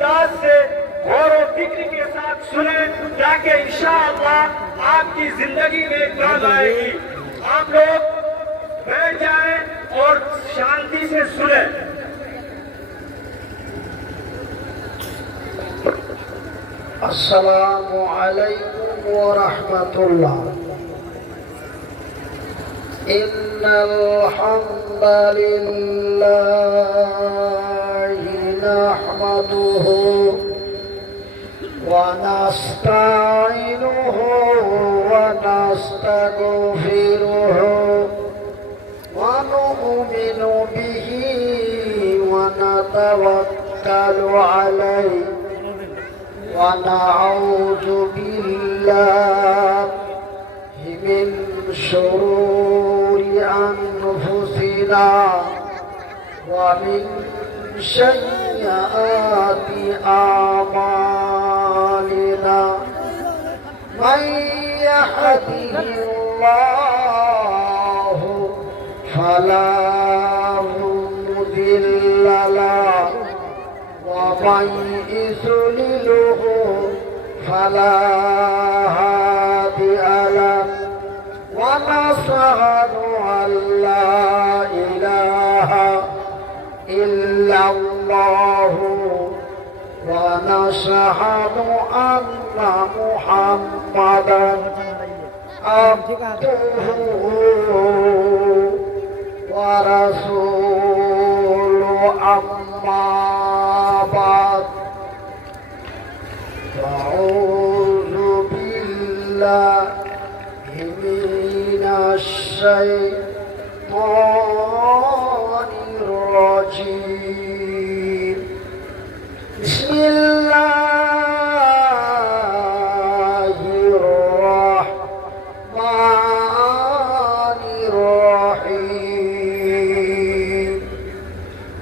अंदाज से गौर और फिक्र के साथ सुने, ताकि इंशाअल्लाह आपकी जिंदगी में काम आएगी। आप लोग बैठ जाएं और शांति से सुने। अस्सलामु अलैकुम व रहमतुल्लाह। इन्नल हम्दलिल्लाहि नहमदुहु व नस्तईनुहु व नस्तगफिरुहु व नु'मिनु बिहि व नतवक्कलु अलैहि ونعوذ بالله من شرور أنفسنا ومن سيئات أعمالنا من يهده الله فلا مضل له ومن يضلله فلا هادي له ونشهد أن لا إله إلا الله ونشهد أن محمدا عبده ورسوله أما بعد أعوذ بالله من الشيطان الرجيم بسم الله الرحمن الرحيم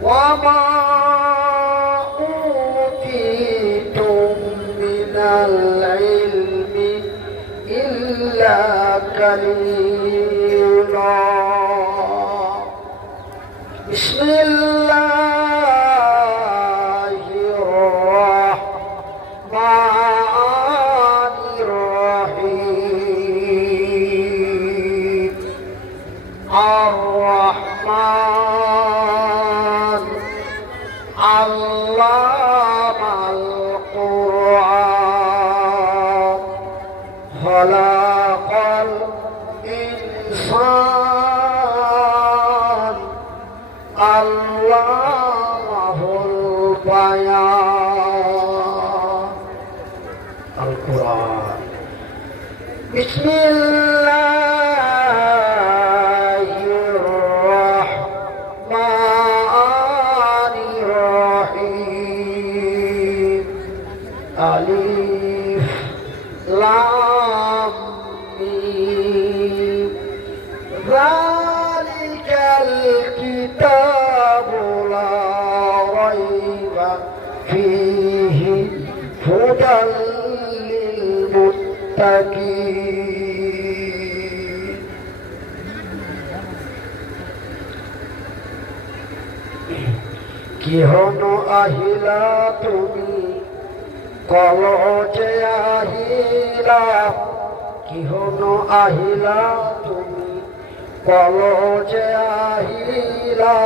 وما العلم إلا قليلا بسم الله الرحمن الرحيم الرحمن علم القرآن خلق الإنسان علمه البيان القرآن بسم الله الرحمن الرحيم ألف لام ميم ذلك الكتاب لا ريب فيه هدى للمتقين কিহন আহিলা তুমি কলজে আহিলা কিহন আহিলা তুমি কলজে আহিলা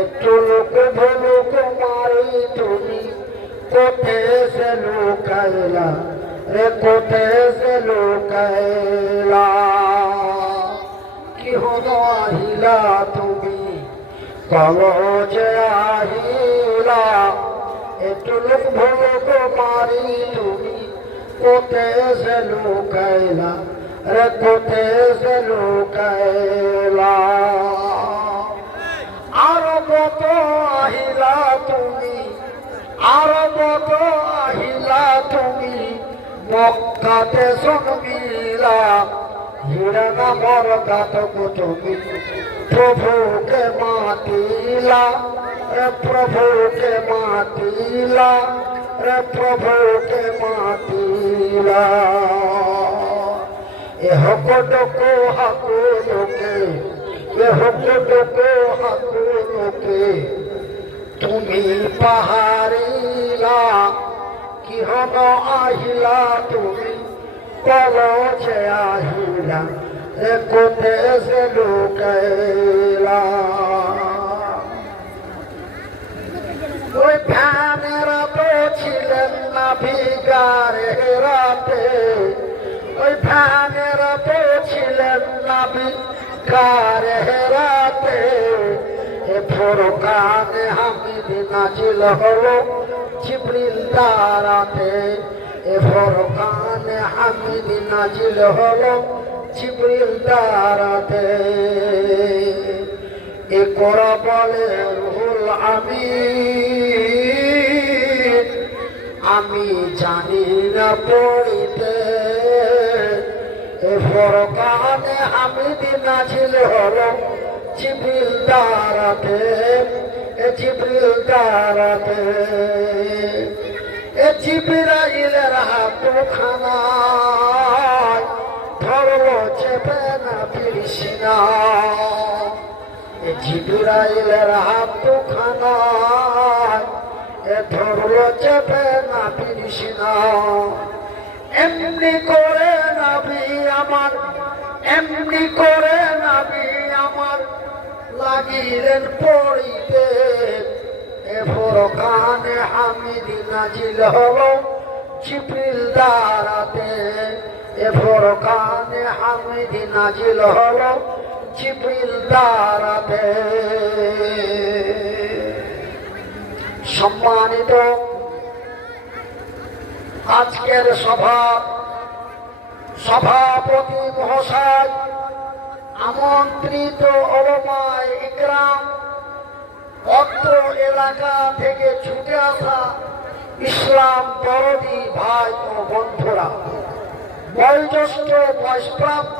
একটু লোক ভুলুক মারি তুমি কোথে সে লুকাইলা রে কোথে সে লুকাইলা কিহন আহিলা তুমি কলজে আহিলা একটু লোক ভুলুক মারি তুমি কোথে সে লুকাইলা রে কোথে সে লুকাইলা আরো কত আহিলা তুমি আরো কত আহিলা তুমি মক্কাতে শুনবিলা হীরা নামর ঘাতক তুমি প্রভুকে মাতিলা রে প্রভুকে মাতিলা রে প্রভুকে মাতিলা এহ কটকো হাকুলোকে এহ কটকো হাকুলোকে তুমি পাহাড়িলা কখন আহিলা তুমি বলো যে আহিলা কোথে সে লুকাইলা ওই ফ্যানেরা তো ছিলেন না ভিগারে রাতে ওই ফ্যানেরা তো ছিলেন না ভিগারে রাতে এ ফোরকানে হামিদ নাজিল হলো জিবরিল দ্বারাতে এ ফোরকানে হামিদ নাজিল হলো জিবরিল দ্বারাতে এ কোরা বলে রুহুল আমিন আমি জানি না পড়িতে এ ফোরকানে হামিদ নাজিল হলো জিবরিল দ্বারাতে এ জিবরিল দ্বারাতে এ জিবরাইলের হাতখানায় ধরলো চেপে না বিরিসিনা এ জিবরাইলের হাতখানায় এ ধরলো চেপে না বিরিসিনা এমনি করে নবী আমার এমনি করে নবী আমার লাগিলেন পড়িতে এ ফোরকানে হামিদ নাজিল হলো জিবরিল দ্বারাতে এ ফোরকানে হামিদ নাজিল হলো জিবরিল দ্বারাতে সম্মানিত আজকের সভাপতি মহাশয় আমন্ত্রিত ওলামায়ে ইকরাম অত্র এলাকা থেকে ছুটে আসা ইসলাম দরদি ভাই ও বন্ধুরা বয়োজ্যেষ্ঠ বয়স্প্রাপ্ত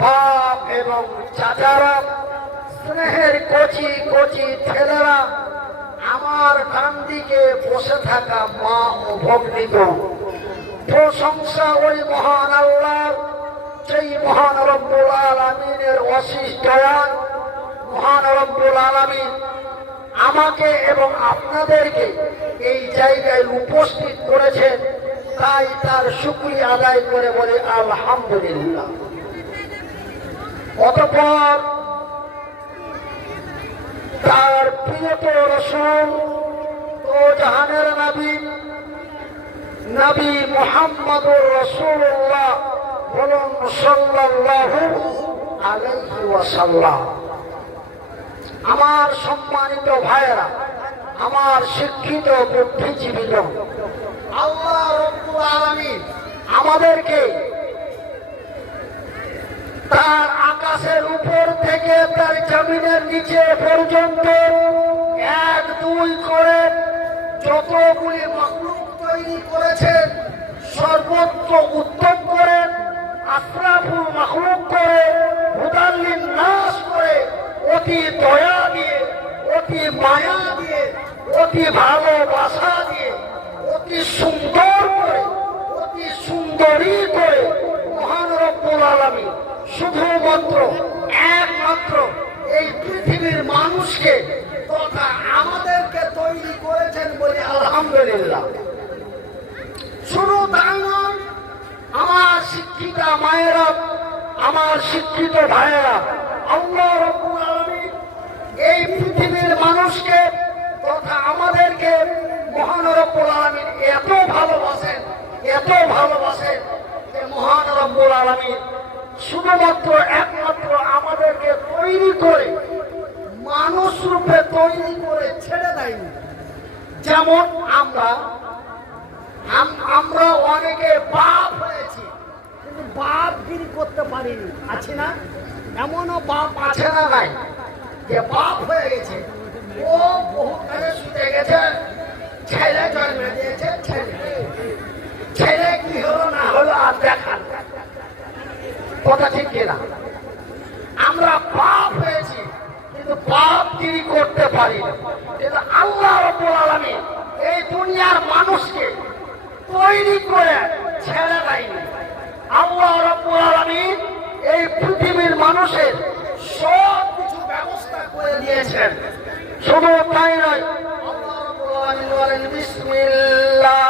বাপ এবং চাচারা স্নেহের কচি কচি ছেলেরা আমার ডান দিকে বসে থাকা মা ও ভগ্নীগণ প্রশংসা ওই মহান আল্লাহর সেই মহান রব্বুল আলামিনের অশেষ দয়ায় মহান রব্বুল আলামিন আমাকে এবং আপনাদেরকে এই জায়গায় উপস্থিত করেছেন তাই তার শুকরিয়া আদায় করে বলে আলহামদুলিল্লাহ। অতঃপর তার প্রিয়তর রাসূল ও জাহানের নবী মুহাম্মদুর রাসূলুল্লাহ বলুন সাল্লাল্লাহু আলাইহি ওয়াসাল্লাম। আমার সম্মানিত ভাইয়েরা, আমার শিক্ষিত বুদ্ধিজীবীগণ, আল্লাহ রাব্বুল আলামিন আমাদেরকে তার আকাশের উপর থেকে তার জমিনের নিচে পর্যন্ত এক দুই করে যতগুলি মাখলুক তৈরি করেছেন সর্বোচ্চ উত্তম করে আশরাফুল মাখলুক করে হুদাল্লিন নাস করে অতি দয়া দিয়ে অতি মায়া দিয়ে অতি ভালোবাসা দিয়ে অতি সুন্দর করে অতি সুন্দরী করে মহান রব্বুল আলামিন শুধুমাত্র একমাত্র এই পৃথিবীর মানুষকে তথা আমাদেরকে তৈরি করেছেন বলে আলহামদুলিল্লাহ। শুধু তাই নয়, আমার শিক্ষিতা মায়েরা, আমার শিক্ষিত ভাইয়েরা, আল্লাহ রাব্বুল আলামিন এই পৃথিবীর মানুষকে তথা আমাদেরকে মহান রব্বুল আলামিন এত ভালোবাসেন যে মহান রব্বুল আলামিন শুধুমাত্র একমাত্র আমাদেরকে তৈরি করে মানুষ রূপে তৈরি করে ছেড়ে দেয়নি। যেমন আমরা অনেকে বাপ হয়েছি কিন্তু বাপগিরি করতে পারিনি, আছে না? এমনও বাপ আছে না নাই যে বাপ হয়ে গেছে, ও বহুত কাছে শুতে গেছে, ছেলে জন্মে দিয়েছে, ছেলে কি হলো না হলো আর দেখার কথা ঠিক কিনা? আমরা বাপ হয়েছি কিন্তু বাপগিরি করতে পারি না। কিন্তু আল্লাহ রাব্বুল আলামিন এই দুনিয়ার মানুষকে তৈরি করে ছেড়ে দেয়নি। আল্লাহ রাব্বুল আলামিন এই পৃথিবীর মানুষের সব কিছু ব্যবস্থা করে দিয়েছেন। শুধু তাই নয়, আল্লাহ রাব্বুল আলামিন বলেন বিসমিল্লাহ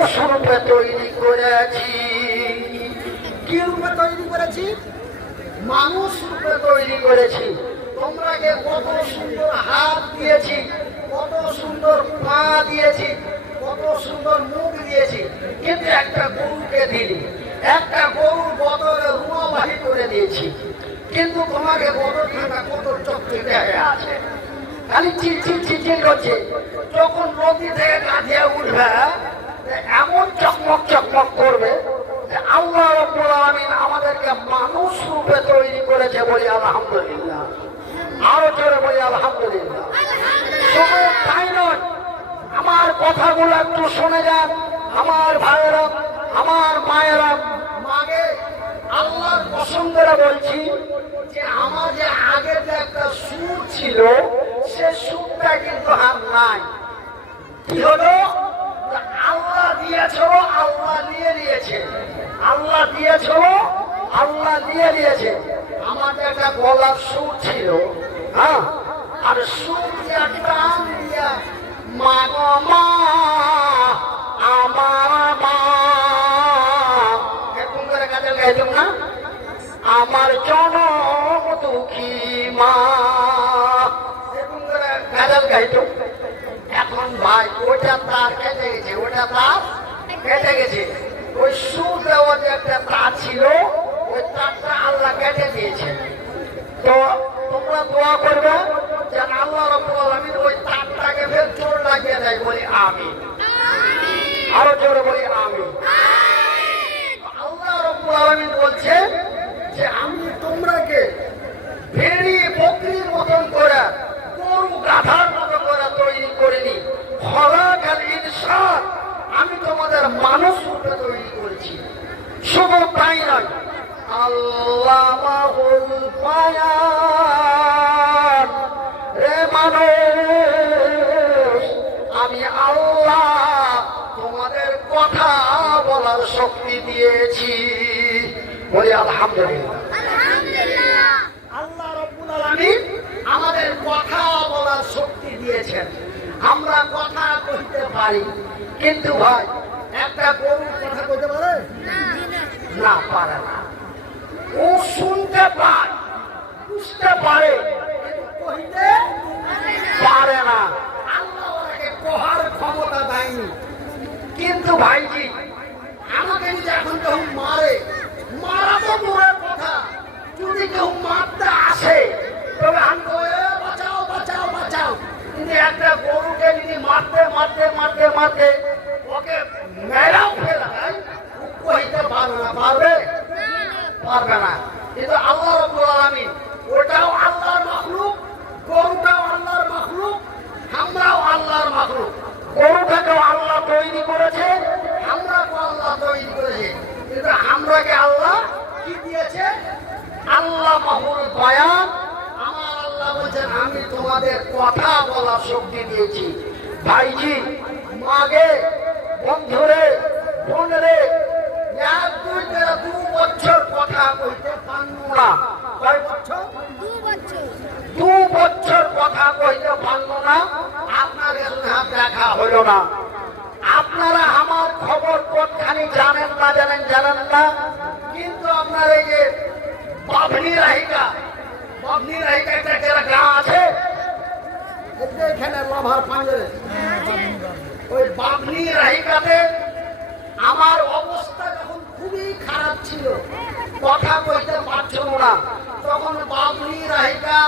মানুষ রূপে তৈরি করেছি। কি রূপে তৈরি করেছি? মানুষ রূপে তৈরি করেছি। তোমরাকে কত সুন্দর হাত দিয়েছি, কত সুন্দর পা দিয়েছি, কত সুন্দর মুখ দিয়েছি, কিন্তু একটা গরুকে দিলি, একটা গরুর বদলে রুমাবাহী করে দিয়েছি, কিন্তু তোমাকে বদলখানা কত চকচকে হয়ে আছে, খালি চিরচির চিরচির করছে। যখন নদী থেকে কাঁধিয়ে উঠবে এমন চকমক চকমক করবে যে আল্লাহ রাব্বুল আলামিন আমাদেরকে মানুষ রূপে তৈরি করেছে, বলি আলহামদুলিল্লাহ। আরো জোরে বলি আলহামদুলিল্লাহ। শুধু তাই নয়, আমার কথাগুলো একটু শুনে যান আমার ভাইয়েরা, আমার মায়েরা। মাগে আল্লাহর কসম করে বলছি যে আমার যে আগে যে একটা সুর ছিল সে সুরটা কিন্তু আর নাই। কি হলো? আল্লাহ দিয়েছিল, আল্লাহ নিয়ে নিয়েছে, আল্লাহ দিয়েছিল, আল্লাহ দিয়ে দিয়েছে। আমার যে একটা গলার সুর ছিল, হ্যাঁ, আর সুর যে টান দিয়া মা গো মা, আমার মা, এরকম করে গাজল গাইতাম না, আমার জনম দুঃখী মা, এরকম করে গাজল গাইতাম। এখন ভাই ওটা তার কেটে গেছে, ওটা তার কেটে গেছে। ওই সুর দেওয়ার যে একটা তার ছিল ওই তারটা আল্লাহ কেটে দিয়েছে। তো তোমরা দোয়া করবে যেন আল্লাহ রাব্বুল আলামিন ওই তারটাকে ফের জোর লাগিয়ে দেয়, বলি আমিন। আরো জোরে বলি আমিন। আল্লাহ রাব্বুল আলামিন বলছে যে আমি তোমরাকে ভেড়ি বকরির মতন করে, গরু গাধার মতো করে তৈরি করিনি। খলাকাল ইনসান, আমি তোমাদের মানুষ রূপে তৈরি করেছি। শুধু তাই নয়, আল্লামাহুল বায়ান, রে মানুষ আমি আল্লাহ তোমাদের কথা বলার শক্তি দিয়েছি, বলি আলহামদুলিল্লাহ। আল্লাহ রাব্বুল আলামিন আমাদের কথা বলার শক্তি দিয়েছেন। আমরা কথা কইতে পারি, কিন্তু ভাই একটা গরু কথা কইতে পারে না, পারে না। ও শুনতে পায়, বুঝতে পারে, কিন্তু কইতে পারে না। আল্লাহ ওকে কোহার ক্ষমতা দেয়নি। কিন্তু ভাইজি আমাকে যদি এখন কেউ মারে, মারা তো দূরের কথা, যদি কেউ মারতে আসে তবে আমি বাঁচাও বাঁচাও বাঁচাও, কিন্তু একটা গরুকে যদি মারতে মারতে মারতে মারতে ওকে মেরাও ফেলা হয়, কইতে পারবে না, পারবে? পারবে না। কিন্তু আল্লাহ রাব্বুল আলামিন, ওটাও আল্লাহর মাখলুক, গরুটাও আল্লাহর মাখলুক, আমরাও আল্লাহর মাখলুক। গরুটাকেও আল্লাহ তৈরি করেছে, আমরাকেও আল্লাহ তৈরি করেছে, কিন্তু আমরাকে আল্লাহ কি দিয়েছে? আল্লাহ মাহুল বায়ান। আমার আল্লাহ বলছেন আমি তোমাদের কথা বলার শক্তি দিয়েছি। ভাইজি, মাগে, বন্ধুরে, বোনরে, এক দুই থেকে 2 বছর কথা কইতে পারবো না। কয় বছর? 2 বছর কথা কইতে পারবো না। আপনাদের সঙ্গে দেখা হলো না। আপনারা আমার খবর কতখানি জানেন না জানেন জানেন না, কিন্তু আপনার এই যে বাবনি রাহিকা, বাবনি রাহিকা একটা গ্রাম আছে এখানে লাভার পাঞ্জরে, ওই বাবনি রাহিকাতে আমার অবস্থা যখন খুবই খারাপ ছিল, কথা কইতে পারছিল না, তখন বাবনি রাহিকা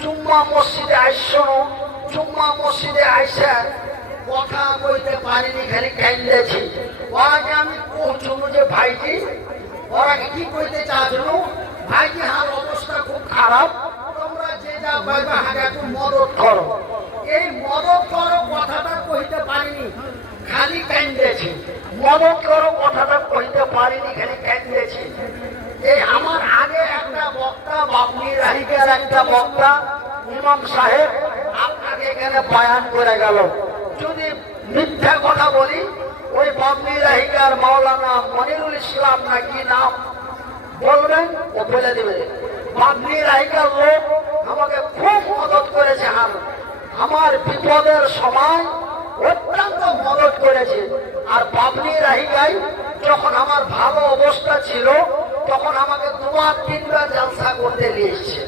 জুম্মা মসজিদে আইসো, জুম্মা মসজিদে আইসা কথা কইতে পারিনি, খালি কান্দেছি। ওরাকে আমি পৌঁছলো যে ভাইজি, ওরাকে কি কইতে চাচ্ছিল, ভাইজি আমার অবস্থা খুব খারাপ, তোমরা যে যা পাইবে হাতে একটু মদত করো। এই মদত করো কথাটা কইতে পারিনি, খালি কান্দেছি। মদত করো কথাটা কইতে পারিনি, খালি কান্দেছি। এই আমার আগে একটা বক্তা, বাবনি রাহিকের একটা বক্তা ইমাম সাহেব আপনাকে এখানে বয়ান করে গেল। যদি মিথ্যা কথা বলি, ওই বাবনি রাহিকার মাওলানা মনিরুল ইসলাম নাকি নাম বলবেন, ও বলে দিবে। বাবনি রাহিকার লোক আমাকে খুব মদত করেছে। আমার বিপদের সময় অত্যন্ত মদত করেছে। আর বাবলি রাহিগাই যখন আমার ভালো অবস্থা ছিল তখন আমাকে 2-3বার জলসা করতে নিয়ে এসেছে।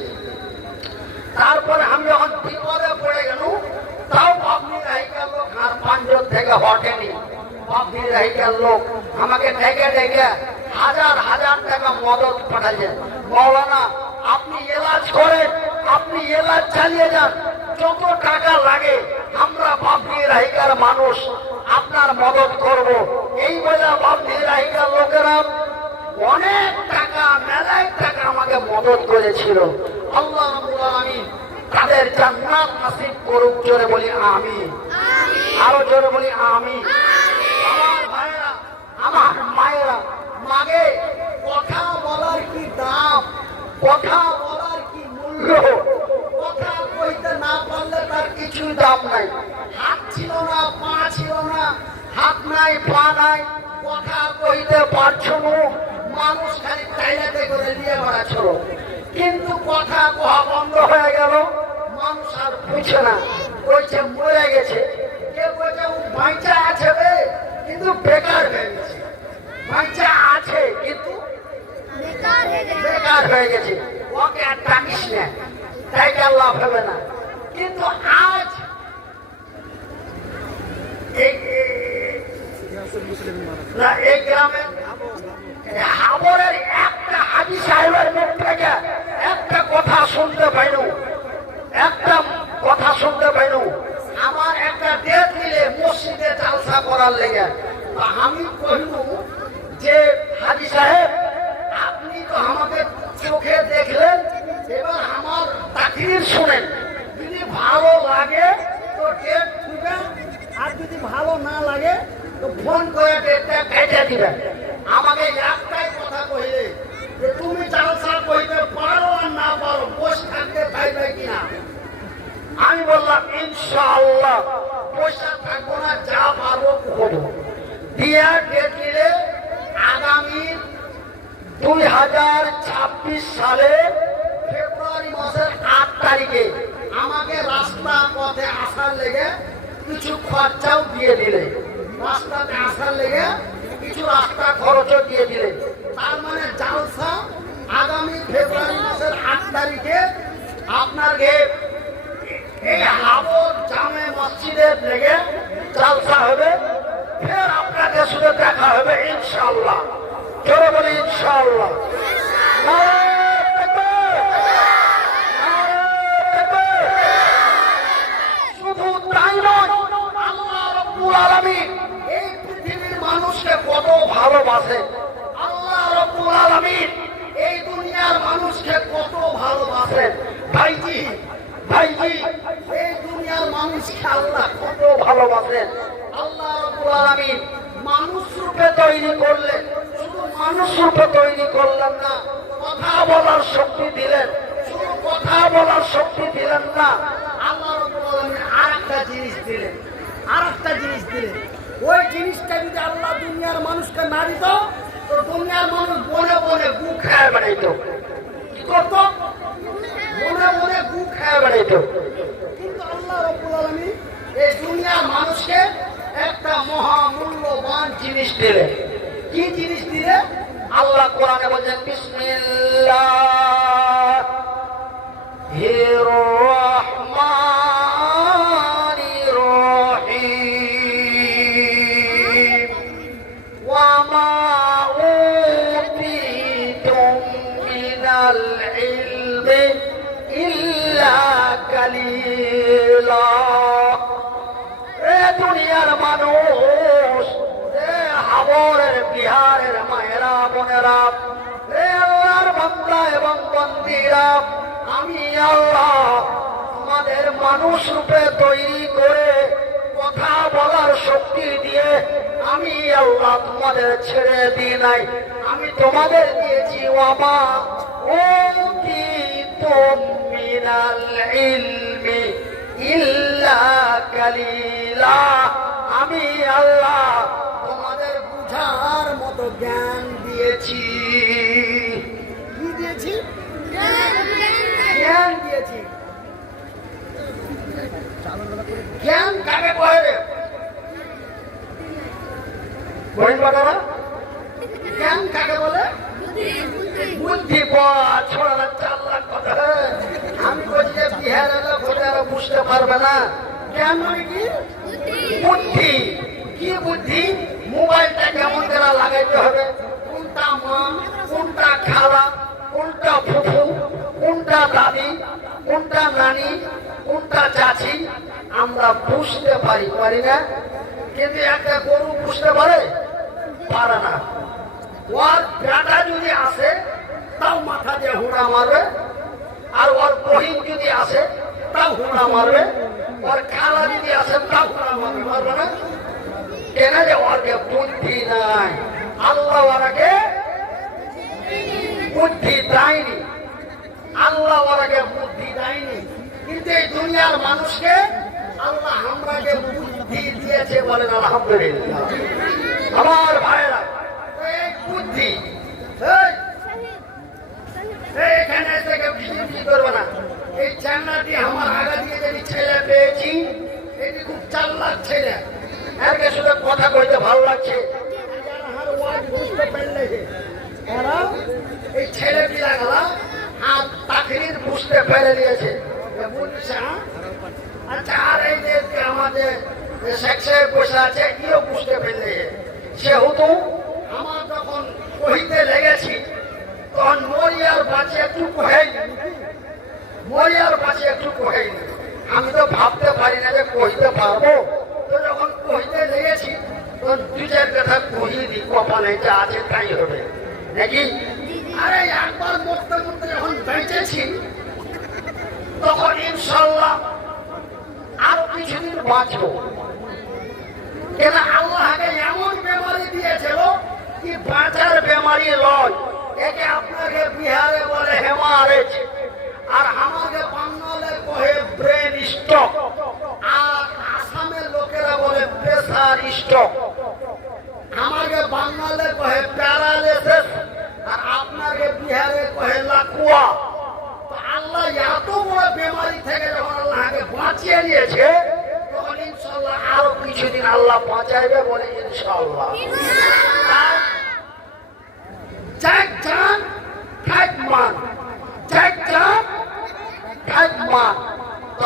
তারপরে আমি যখন বিপদে পড়ে গেল তাও বাবলি রাহিকার লোক আর 5 জন থেকে হটেনি। বাবলি রাহিকার লোক আমাকে ডেকে ডেকে হাজার হাজার টাকা মদত পাঠাচ্ছেন। মৌলানা আপনি এলাজ করেন, আপনি এলাজ চালিয়ে যান, যত টাকা লাগে আমরা বাবলি রাহিকার মানুষ আপনার মদত করব। এই বলে বাবলি রাহিকার লোকেরা অনেক টাকা মেলায় টাকা আমাকে মদত করেছিল। আল্লাহ রাব্বুল আলামিন তাদের জান্নাত নসিব করুক। জোরে বলি আমিন, আরো জোরে বলি আমিন। আমার ভাইরা, আমার মায়েরা, মাগে কথা বলার কি দাম, কথা বলার কি মূল্য, কথা কইতে না পারলে তার কিছুই দাম নাই। হাত ছিল না, পা ছিল না, হাত নাই পা নাই, কথা কইতে পারছো না, মানুষ খালি টাইলাতে করে নিয়ে বেড়াচ্ছ। কিন্তু কথা কহা বন্ধ হয়ে গেল, মানুষ আর বুঝছে না, কইছে মরে গেছে, কেউ কইছে ও বাঁচা আছে রে কিন্তু বেকার হয়ে গেছে, বাঁচা আছে কিন্তু বেকার হয়ে গেছে, ওকে আর ডাকিস না, তাই আল্লাহ হবে না। কিন্তু আজ এই গ্রামে হাবরের একটা হাজী সাহেবের মুখ থেকে একটা কথা শুনতে পাইনু, একটা কথা শুনতে পাইনু। আমার একটা ডেট দিলে মসজিদে জালসা করার লেগে, আমি কহিনু যে হাজী সাহেব আপনি তো আমাকে চোখে দেখলেন, এবার আমার তাকরীর শুনেন, যদি ভালো লাগে তো ডেট দিবেন, আর যদি ভালো না লাগে তো ফোন করে ডেটটা কেটে দিবেন। আমাকে একটাই কথা কইলে যে তুমি জালসা কইতে পারো আর না পারো, বসে থাকতে পাইবে কিনা। আমি বললাম ইনশাআল্লাহ বসে থাকবো না, যা পারবো করবো। দিয়ে ডেট দিলে আগামী 2026 সালে ফেব্রুয়ারি মাসের 8 তারিখে আমাকে রাস্তা পথে আসার লেগে কিছু খরচাও দিয়ে দিলে, রাস্তাতে আসার লেগে কিছু রাস্তা খরচও দিয়ে দিলে। তার মানে জালসা আগামী ফেব্রুয়ারি মাসের 8 তারিখে আপনাকে এই হাবর জামে মসজিদের লেগে জালসা হবে, ফের আপনাকে শুধু দেখা হবে ইনশাআল্লাহ। জোরে বলি ইনশাআল্লাহ। শুধু তাই নয়, আল্লাহ রাব্বুল আলামিন এই পৃথিবীর মানুষকে কত ভালোবাসে, আল্লাহ রাব্বুল আলামিন এই দুনিয়ার মানুষকে কত ভালোবাসেন। ভাইজি ভাইজি, এই দুনিয়ার মানুষকে আল্লাহ কত ভালোবাসেন। আল্লাহ রাব্বুল আলামিন মানুষ রূপে তৈরি করলেন, শুধু মানুষ রূপে তৈরি করলেন না, কথা বলার শক্তি দিলেন, শুধু কথা বলার শক্তি দিলেন না, আল্লাহ রাব্বুল আলামিন আরেকটা জিনিস দিলেন, আরেকটা জিনিস দিলেন। ওই জিনিসটা যদি আল্লাহ দুনিয়ার মানুষকে না দিত তো দুনিয়ার মানুষ বনে বনে গু খায় বেড়াইতো। কি করতো? বনে বনে গু খায় বেড়াইতো। কিন্তু আল্লাহ রাব্বুল আলামিন এই দুনিয়ার মানুষকে একটা মহামূল্যবান জিনিস দিলেন। কি জিনিস দিলেন? আল্লাহ কোরআনে বলেন বিসমিল্লাহির রহমানির রহিম ওয়া মা উতিতুম মিনাল ইলমি ইল্লা কালিলা। এ দুনিয়ার মানুষ, এ হাবরের বিহারের মায়েরা বোনেরা, এ আল্লাহর বান্দা এবং বন্দীরা, আমি আল্লাহ তোমাদের মানুষ রূপে তৈরি করে কথা বলার শক্তি দিয়ে আমি আল্লাহ তোমাদের ছেড়ে দিই নাই, আমি তোমাদের দিয়েছি ওয়ামা উতিতুম মিনাল ইলমি ইল্লা কালিলা। আমি আল্লাহ তোমাদের বুঝার মতো জ্ঞান দিয়েছি। কি দিয়েছি? জ্ঞান দিয়েছি। জ্ঞান কাকে কয় রে? বহিন বাটারা জ্ঞান কাকে বলে? বুদ্ধি ছোড়া 4 লাখ কথা। আমি বলছি যে বিহারের লোক ওরা বুঝতে পারবে না। জ্ঞান মানে কি? বুদ্ধি। কি বুদ্ধি? মোবাইলটা কেমন করে লাগাইতে হবে, কোনটা মা, কোনটা খালা, কোনটা ফুফু, কোনটা দাদি, কোনটা নানি, কোনটা চাচি আমরা বুঝতে পারি না। কিন্তু একটা গরু বুঝতে পারে না। ওর বেটা যদি আসে তাও মাথা দিয়ে হুড়া মারবে, আর ওর বহিন যদি আসে তাও হুড়া মারবে, ওর খালা যদি আসে তাও হুড়া মারবে না। কেন? যে ওরকে বুদ্ধি নাই। আল্লাহ ওরাকে বুদ্ধি দেয়নি, আল্লাহ ওরাকে বুদ্ধি দেয়নি। কিন্তু এই দুনিয়ার মানুষকে আল্লাহ আমরাকে বুদ্ধি দিয়েছে, বলেন আলহামদুলিল্লাহ। আমার ভাইরা এই বুদ্ধি এখানে থেকে বিক্রি করবে না। এই চ্যাংড়াটি আমার আগে দিয়ে যদি ছেলে পেয়েছি, এটি খুব চালাক ছেলে, এরকে শুধু কথা কইতে ভালো লাগছে। এই ছেলে পিলাগুলা হাত তাকরির বুঝতে পেরে নিয়েছে। আচ্ছা, আর এই যে আমাদের শেখ সাহেব বসে আছে, কিও বুঝতে পেরে সেহেতু আমার যখন কহিতে লেগেছি তখন মরিয়ার বাঁচে একটু কহেনি। আমি তো ভাবতে পারি না যে কহিতে পারবো। তো যখন কহিতে লেগেছি তখন 2-4 কথা কহিয়ে দিই, কপালে যা আছে তাই হবে নাকি। আরে একবার মরতে মরতে যখন বেঁচেছি তখন ইনশাল্লাহ আরো কিছুদিন বাঁচবো। কেন? আল্লাহকে এমন বেমারি দিয়েছিল কি বাঁচার বেমারি লয়। একে আপনাকে বিহারে বলে হেমারেজ, আর আমাকে বাংলাতে কহে ব্রেন স্ট্রোক, আর আসামের লোকেরা বলে প্রেসার স্ট্রোক। আমাকে বাংলাতে কহে প্যারালাইসিস, আর আপনাকে বিহারে কহে লাকুয়া। তো আল্লাহ এত বড় বেমারি থেকে যখন আল্লাহকে বাঁচিয়ে নিয়েছে, তখন ইনশাল্লাহ আরো কিছুদিন আল্লাহ বাঁচাইবে, বলে ইনশাল্লাহ।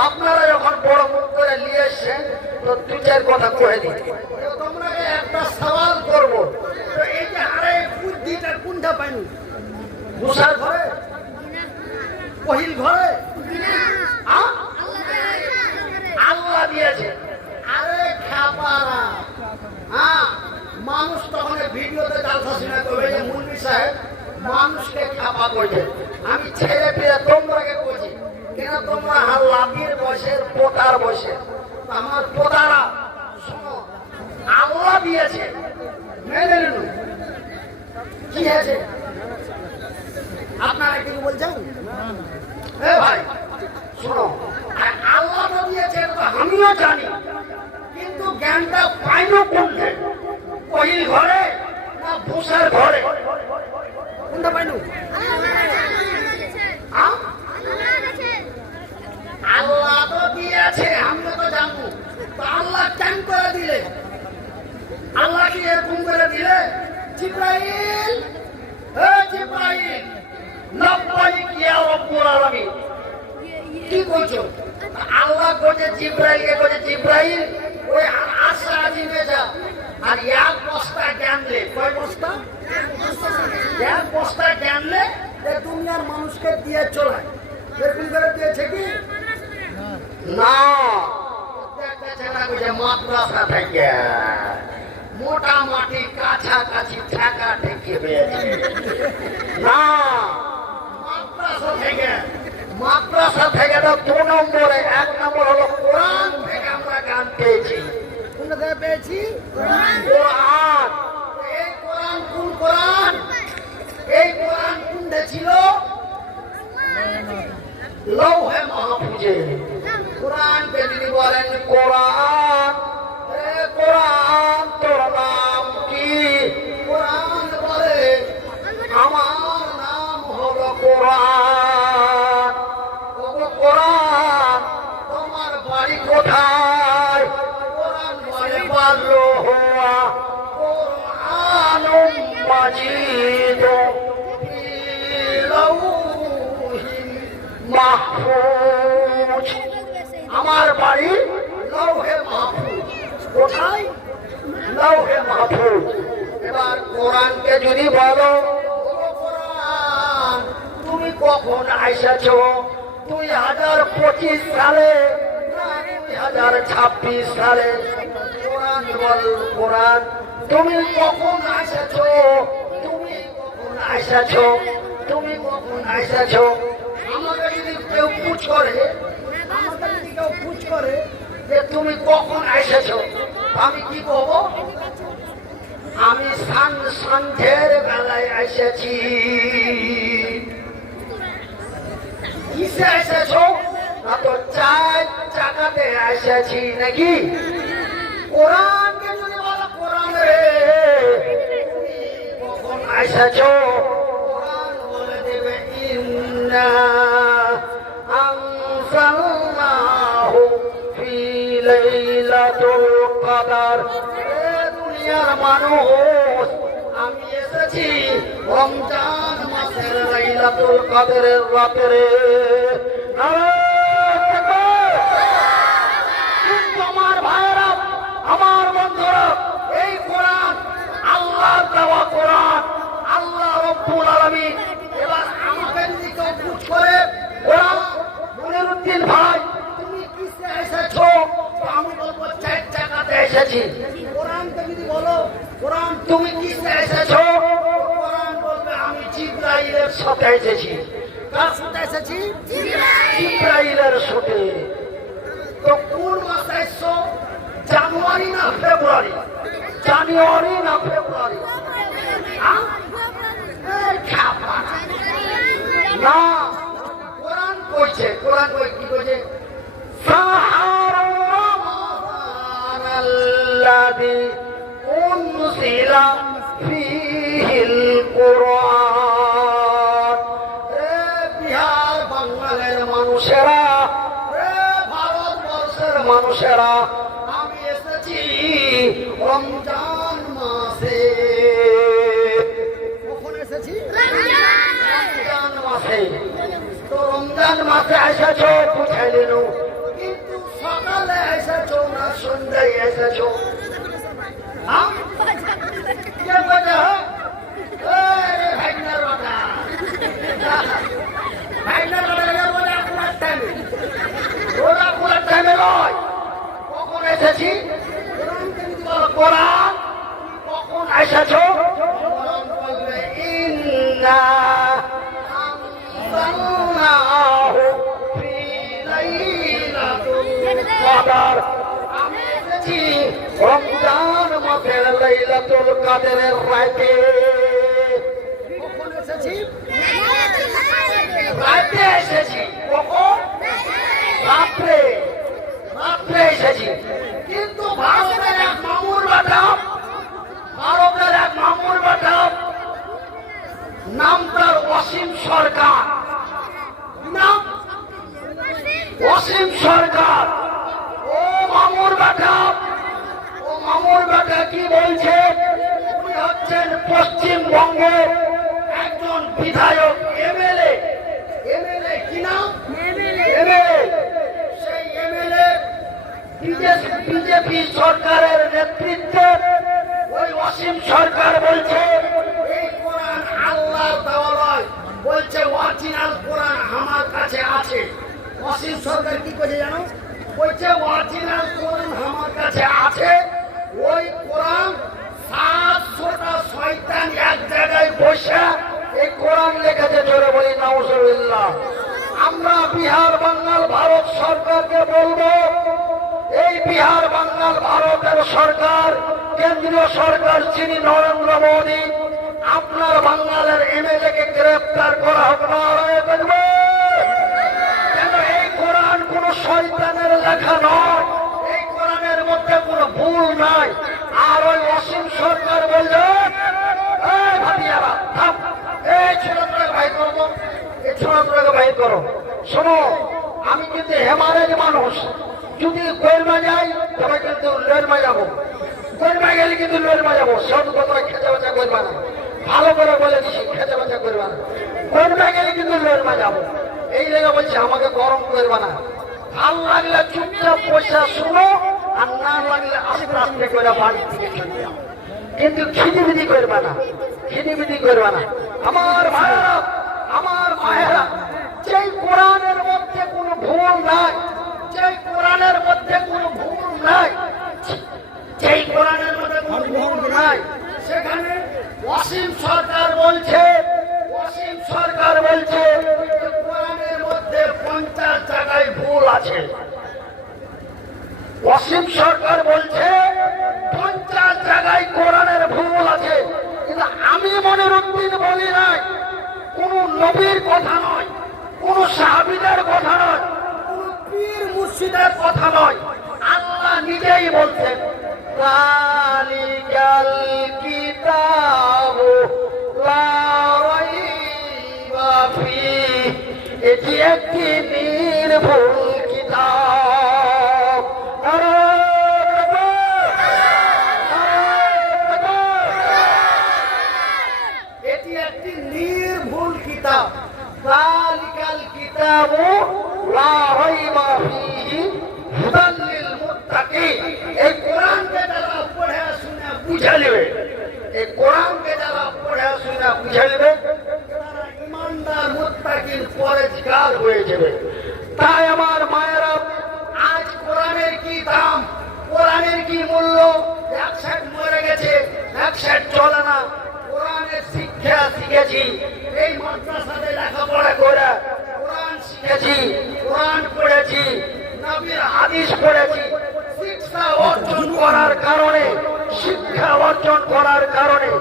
আপনারা যখন বড় মুখ করে নিয়ে এসছেন তো 2-4 কথা কয়ে দিন। তোমরা একটা সওয়াল করবো, তো এই যে আরে বুদ্ধিটা কোনটা পাইনি? মুসার ঘরে, কহিল ঘরে, আল্লাহ দিয়েছে। আরে খাপারা, হ্যাঁ, মানুষ তখন ভিডিওতে জালসা শুনে করবে যে মুন্নি সাহেব মানুষকে খাপা করছে। আমি ছেলে পেয়ে তোমরাকে করছি কেন? তোমরা লাঠির বয়সের, পোতার বয়সে। আমার পোতারা শোনো, আল্লাহ দিয়েছে, মেনে নিন। কি আছে আপনারা কিছু বলছেন? ভাই শোনো, আল্লাহ তো দিয়েছে আমিও জানি, কিন্তু জ্ঞানটা পাইনো কোনটা? কহিল ঘরে না ভূষার ঘরে? কোনটা পাইনো? আল্লাহ তো দিয়েছে, আমরা তো জানবো। তো আল্লাহ কেন করে দিলে? আল্লাহ কি এরকম করে দিলে? জিব্রাইল, জিব্রাইল লব্বাইক ইয়া রব্বুল আলামিন, কি কইছো? আল্লাহ কইছে জিব্রাইলকে, কইছে জিব্রাইল ওই আশা আজিমে যা, আর এক বস্তা জ্ঞানলে। কয় বস্তা? এক বস্তা জ্ঞানলে দুনিয়ার মানুষকে দিয়ে চলায়। এরকম করে দিয়েছে কি না? মাদ্রাসা থেকে মোটামুটি কাছাকাছি ঠেকা ঠেকে পেয়েছে না। মাদ্রাসা থেকে তো 2 নম্বরে, 1 নম্বর হলো কোরআন থেকে আমরা জ্ঞান পেয়েছি। কোন থেকে পেয়েছি? কোরআন। এই কোরআন কোন কোরআন? এই কোরআন কোনটা ছিল? লৌহে মাহফুজে। কোরআন কে যিনি বলেন কোরআন, কোরআন তোর নাম কি? কোরআন বলে আমার নাম হলো কোরআন। কোরআন তোমার বাড়ি কোথায়? কোরআন বলে বাল্য হওয়া। মাজিদ ফি লাউহিন মাহফুজ। আমার বাড়ি লৌহে মাহফুজ। কোথায়? লৌহে মাহফুজ। এবার কোরআনকে যদি বলো, ও কোরআন তুমি কখন এসেছো? 2025 সালে না 2026 সালে? কোরআন বল, কোরআন তুমি কখন এসেছো? তুমি কখন এসেছো? তুমি কখন এসেছো? আমাকে যদি কেউ পুছ করে, আমাকে যদি কেউ পুছ করে যে তুমি কখন এসেছো, আমি কি বলবো? আমি সন্ধ্যের বেলায় এসেছি। কিসে এসেছো? না তো 4 চাকাতে এসেছি নাকি? কোরআনকে যদি বলো, কোরআন রে তুমি কখন এসেছো? কোরআন বলে দেবে ইন্না আনজালনাহু ফি লাইলাতুল কদর। দুনিয়ার মানুষ, আমি এসেছি রমজান মাসের লাইলাতুল কদরের রাতে। কিন্তু আমার ভাইয়েরা, আমার বন্ধুরা, এই কোরআন আল্লাহর দেওয়া কোরআন, আল্লাহ রব্বুল আলামিন। এবার আমাকে যদি কেউ পুছ করে, কোরআন মনিরুদ্দিন ভাই তুমি কিসে এসেছো? আমি বলবো 4 চাকাতে এসেছি। কোরআনকে যদি বলো, কোরআন তুমি কিসে এসেছো? কোরআন বলবে আমি জিবরাইলের সাথে এসেছি। কার সাথে এসেছি? জিবরাইলের সাথে। তো কোন মাসে এসছো? জানুয়ারি না ফেব্রুয়ারি? জানুয়ারি না ফেব্রুয়ারি? না, কোরআন কইছে, কোরআন কই কি কইছে? الذي أنزل فيه القرآن। বিহার বাংলার মানুষেরা, ভারতবর্ষের মানুষেরা, আমি এসেছি রমজান মাসে। কখন এসেছি? রমজান মাসে। তো রমজান মাসে এসেছো বুঝাই দিল, কিন্তু সকালে এসেছো না সন্ধ্যায় এসেছো? কখন এসেছি? কোরআন কখন এসেছো? ইন্না আনজালনাহু ফি লাইলাতুল কদর। আমি এসেছি রমজান মাসের লাইলাতুল কদরের রাতে। কখন এসেছি? রাতে এসেছি। কখন? রাত্রে। রাত্রে এসেছি। কিন্তু ভারতের এক মামুর বেটা, ভারতের এক মামুর বেটা, নাম তার অসীম সরকার। নাম অসীম সরকার। ও মামুর বেটা, ও মামুর বেটা কি বলছে? উনি হচ্ছেন পশ্চিমবঙ্গের একজন বিধায়ক, এমএলএ। এমএলএ কি নাম? এমএলএ। সেই এমএলএ বিজেপি সরকারের নেতৃত্বে ওই অসীম সরকার বলছে এই কোরআন আল্লাহর দেওয়া নয়, বলছে অরিজিনাল কোরআন আমার কাছে আছে। অসীম সরকার কি করে জানো? বলছে অরিজিনাল কোরআন আমার কাছে আছে। ওই কোরআন 700টা শয়তান এক জায়গায় বসে এই কোরআন লিখেছে। জোরে বলি নাউজুবিল্লাহ। আমরা বিহার বাঙ্গাল ভারত সরকারকে বলবো, এই বিহার বাঙ্গাল ভারতের সরকার, কেন্দ্রীয় সরকার যিনি নরেন্দ্র মোদী, আপনার বাঙ্গালের এমএলএ কে গ্রেফতার করা হোক। কেন? এই কোরআন কোন শয়তানের লেখা নয়, এই কোরআনের মধ্যে কোনো ভুল নাই। আর ওই অসীম সরকার বললো ভাবিয়ারা থাম, এই ছোটটাকে ভাই করবো, এই ছোটটাকে ভাই করো। শোনো, আমি কিন্তু হেমারের মানুষ। যদি গোলমা যাই তবে কিন্তু লোলমা যাবো, গোলমা গেলে কিন্তু লোলমা যাবো। সব কথা খেতে বাঁচা গোলমা না। ভালো করে বলে দিছি খেতে বাঁচা করবা না, করবে গেলে কিন্তু লড়বা যাবো। এই লেগে বলছি আমাকে গরম করবা না, ভাল লাগলে চুপচাপ পয়সা শুনো, আর না লাগলে আস্তে আস্তে করে বাড়ি থেকে চলে যাও, কিন্তু খিদিবিদি করবা না, খিদিবিদি করবা না। আমার ভাইয়েরা, আমার মায়েরা, যেই কোরআনের মধ্যে কোনো ভুল নাই, যেই কোরআনের মধ্যে কোনো ভুল নাই, যেই কোরআনের মধ্যে কোনো ভুল নাই, সেখানে ওয়াসিম সরকার বলছে, ওয়াসিম সরকার বলছে কোরআনের মধ্যে 50 জায়গায় ভুল আছে। ওয়াসিম সরকার বলছে 50 জায়গায় কোরআনের ভুল আছে, কিন্তু আমি মনিরুদ্দিন বলি নাই, কোন নবীর কথা নয়, কোন সাহাবীদের কথা নয়, কোন পীর মুর্শিদের কথা নয়, আল্লাহ নিজেই বলছেন যালিকাল কিতাবু লা রাইবা ফীহি, এটি একটি নির্ভুল কিতাব। এটি একটি নির্ভুল কিতাব। যালিকাল কিতাবু লা রাইবা ফীহি হুদাল লিল মুত্তাকিন। এই কোরআনকে যারা পড়ে শুনে বুঝে নেবে, এই কোরআনকে যারা পড়ে শুনে বুঝে নেবে, তারা ইমানদার মুত্তাকিন পরেজগার হয়ে যাবে। তাই আমার মায়েরা, আজ কোরআনের কি দাম, কোরআনের কি মূল্য, এক সেট মরে গেছে, এক সেট চলে না। কোরআনের শিক্ষা শিখেছি, এই মাদ্রাসাতে লেখাপড়া করে কোরআন শিখেছি, কোরআন পড়েছি, নবীর হাদিস পড়েছি। শিক্ষা অর্জন করার কারণে, শিক্ষা অর্জন করার কারণে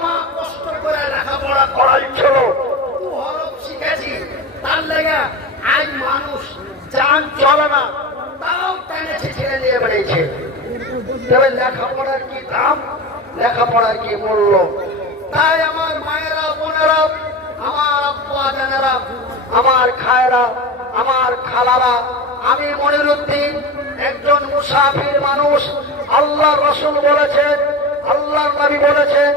মা কষ্ট করে লেখাপড়া করাইছিল, হরফ শিখেছি, তার লেগে আজ মানুষ যান চলে না, তাও টেনেছে ছেড়ে দিয়ে বেড়েছে। তবে লেখাপড়ার কি দাম, লেখাপড়ার কি মূল্য। তাই আমার মায়েরা, বোনেরা, আমার আব্বা জানেরা, আমার খায়েরা, আমার খালারা, আমি মনিরুদ্দিন একজন মুসাফির মানুষ। আল্লাহ রসুল বলেছেন, আল্লাহ নবী বলেছেন,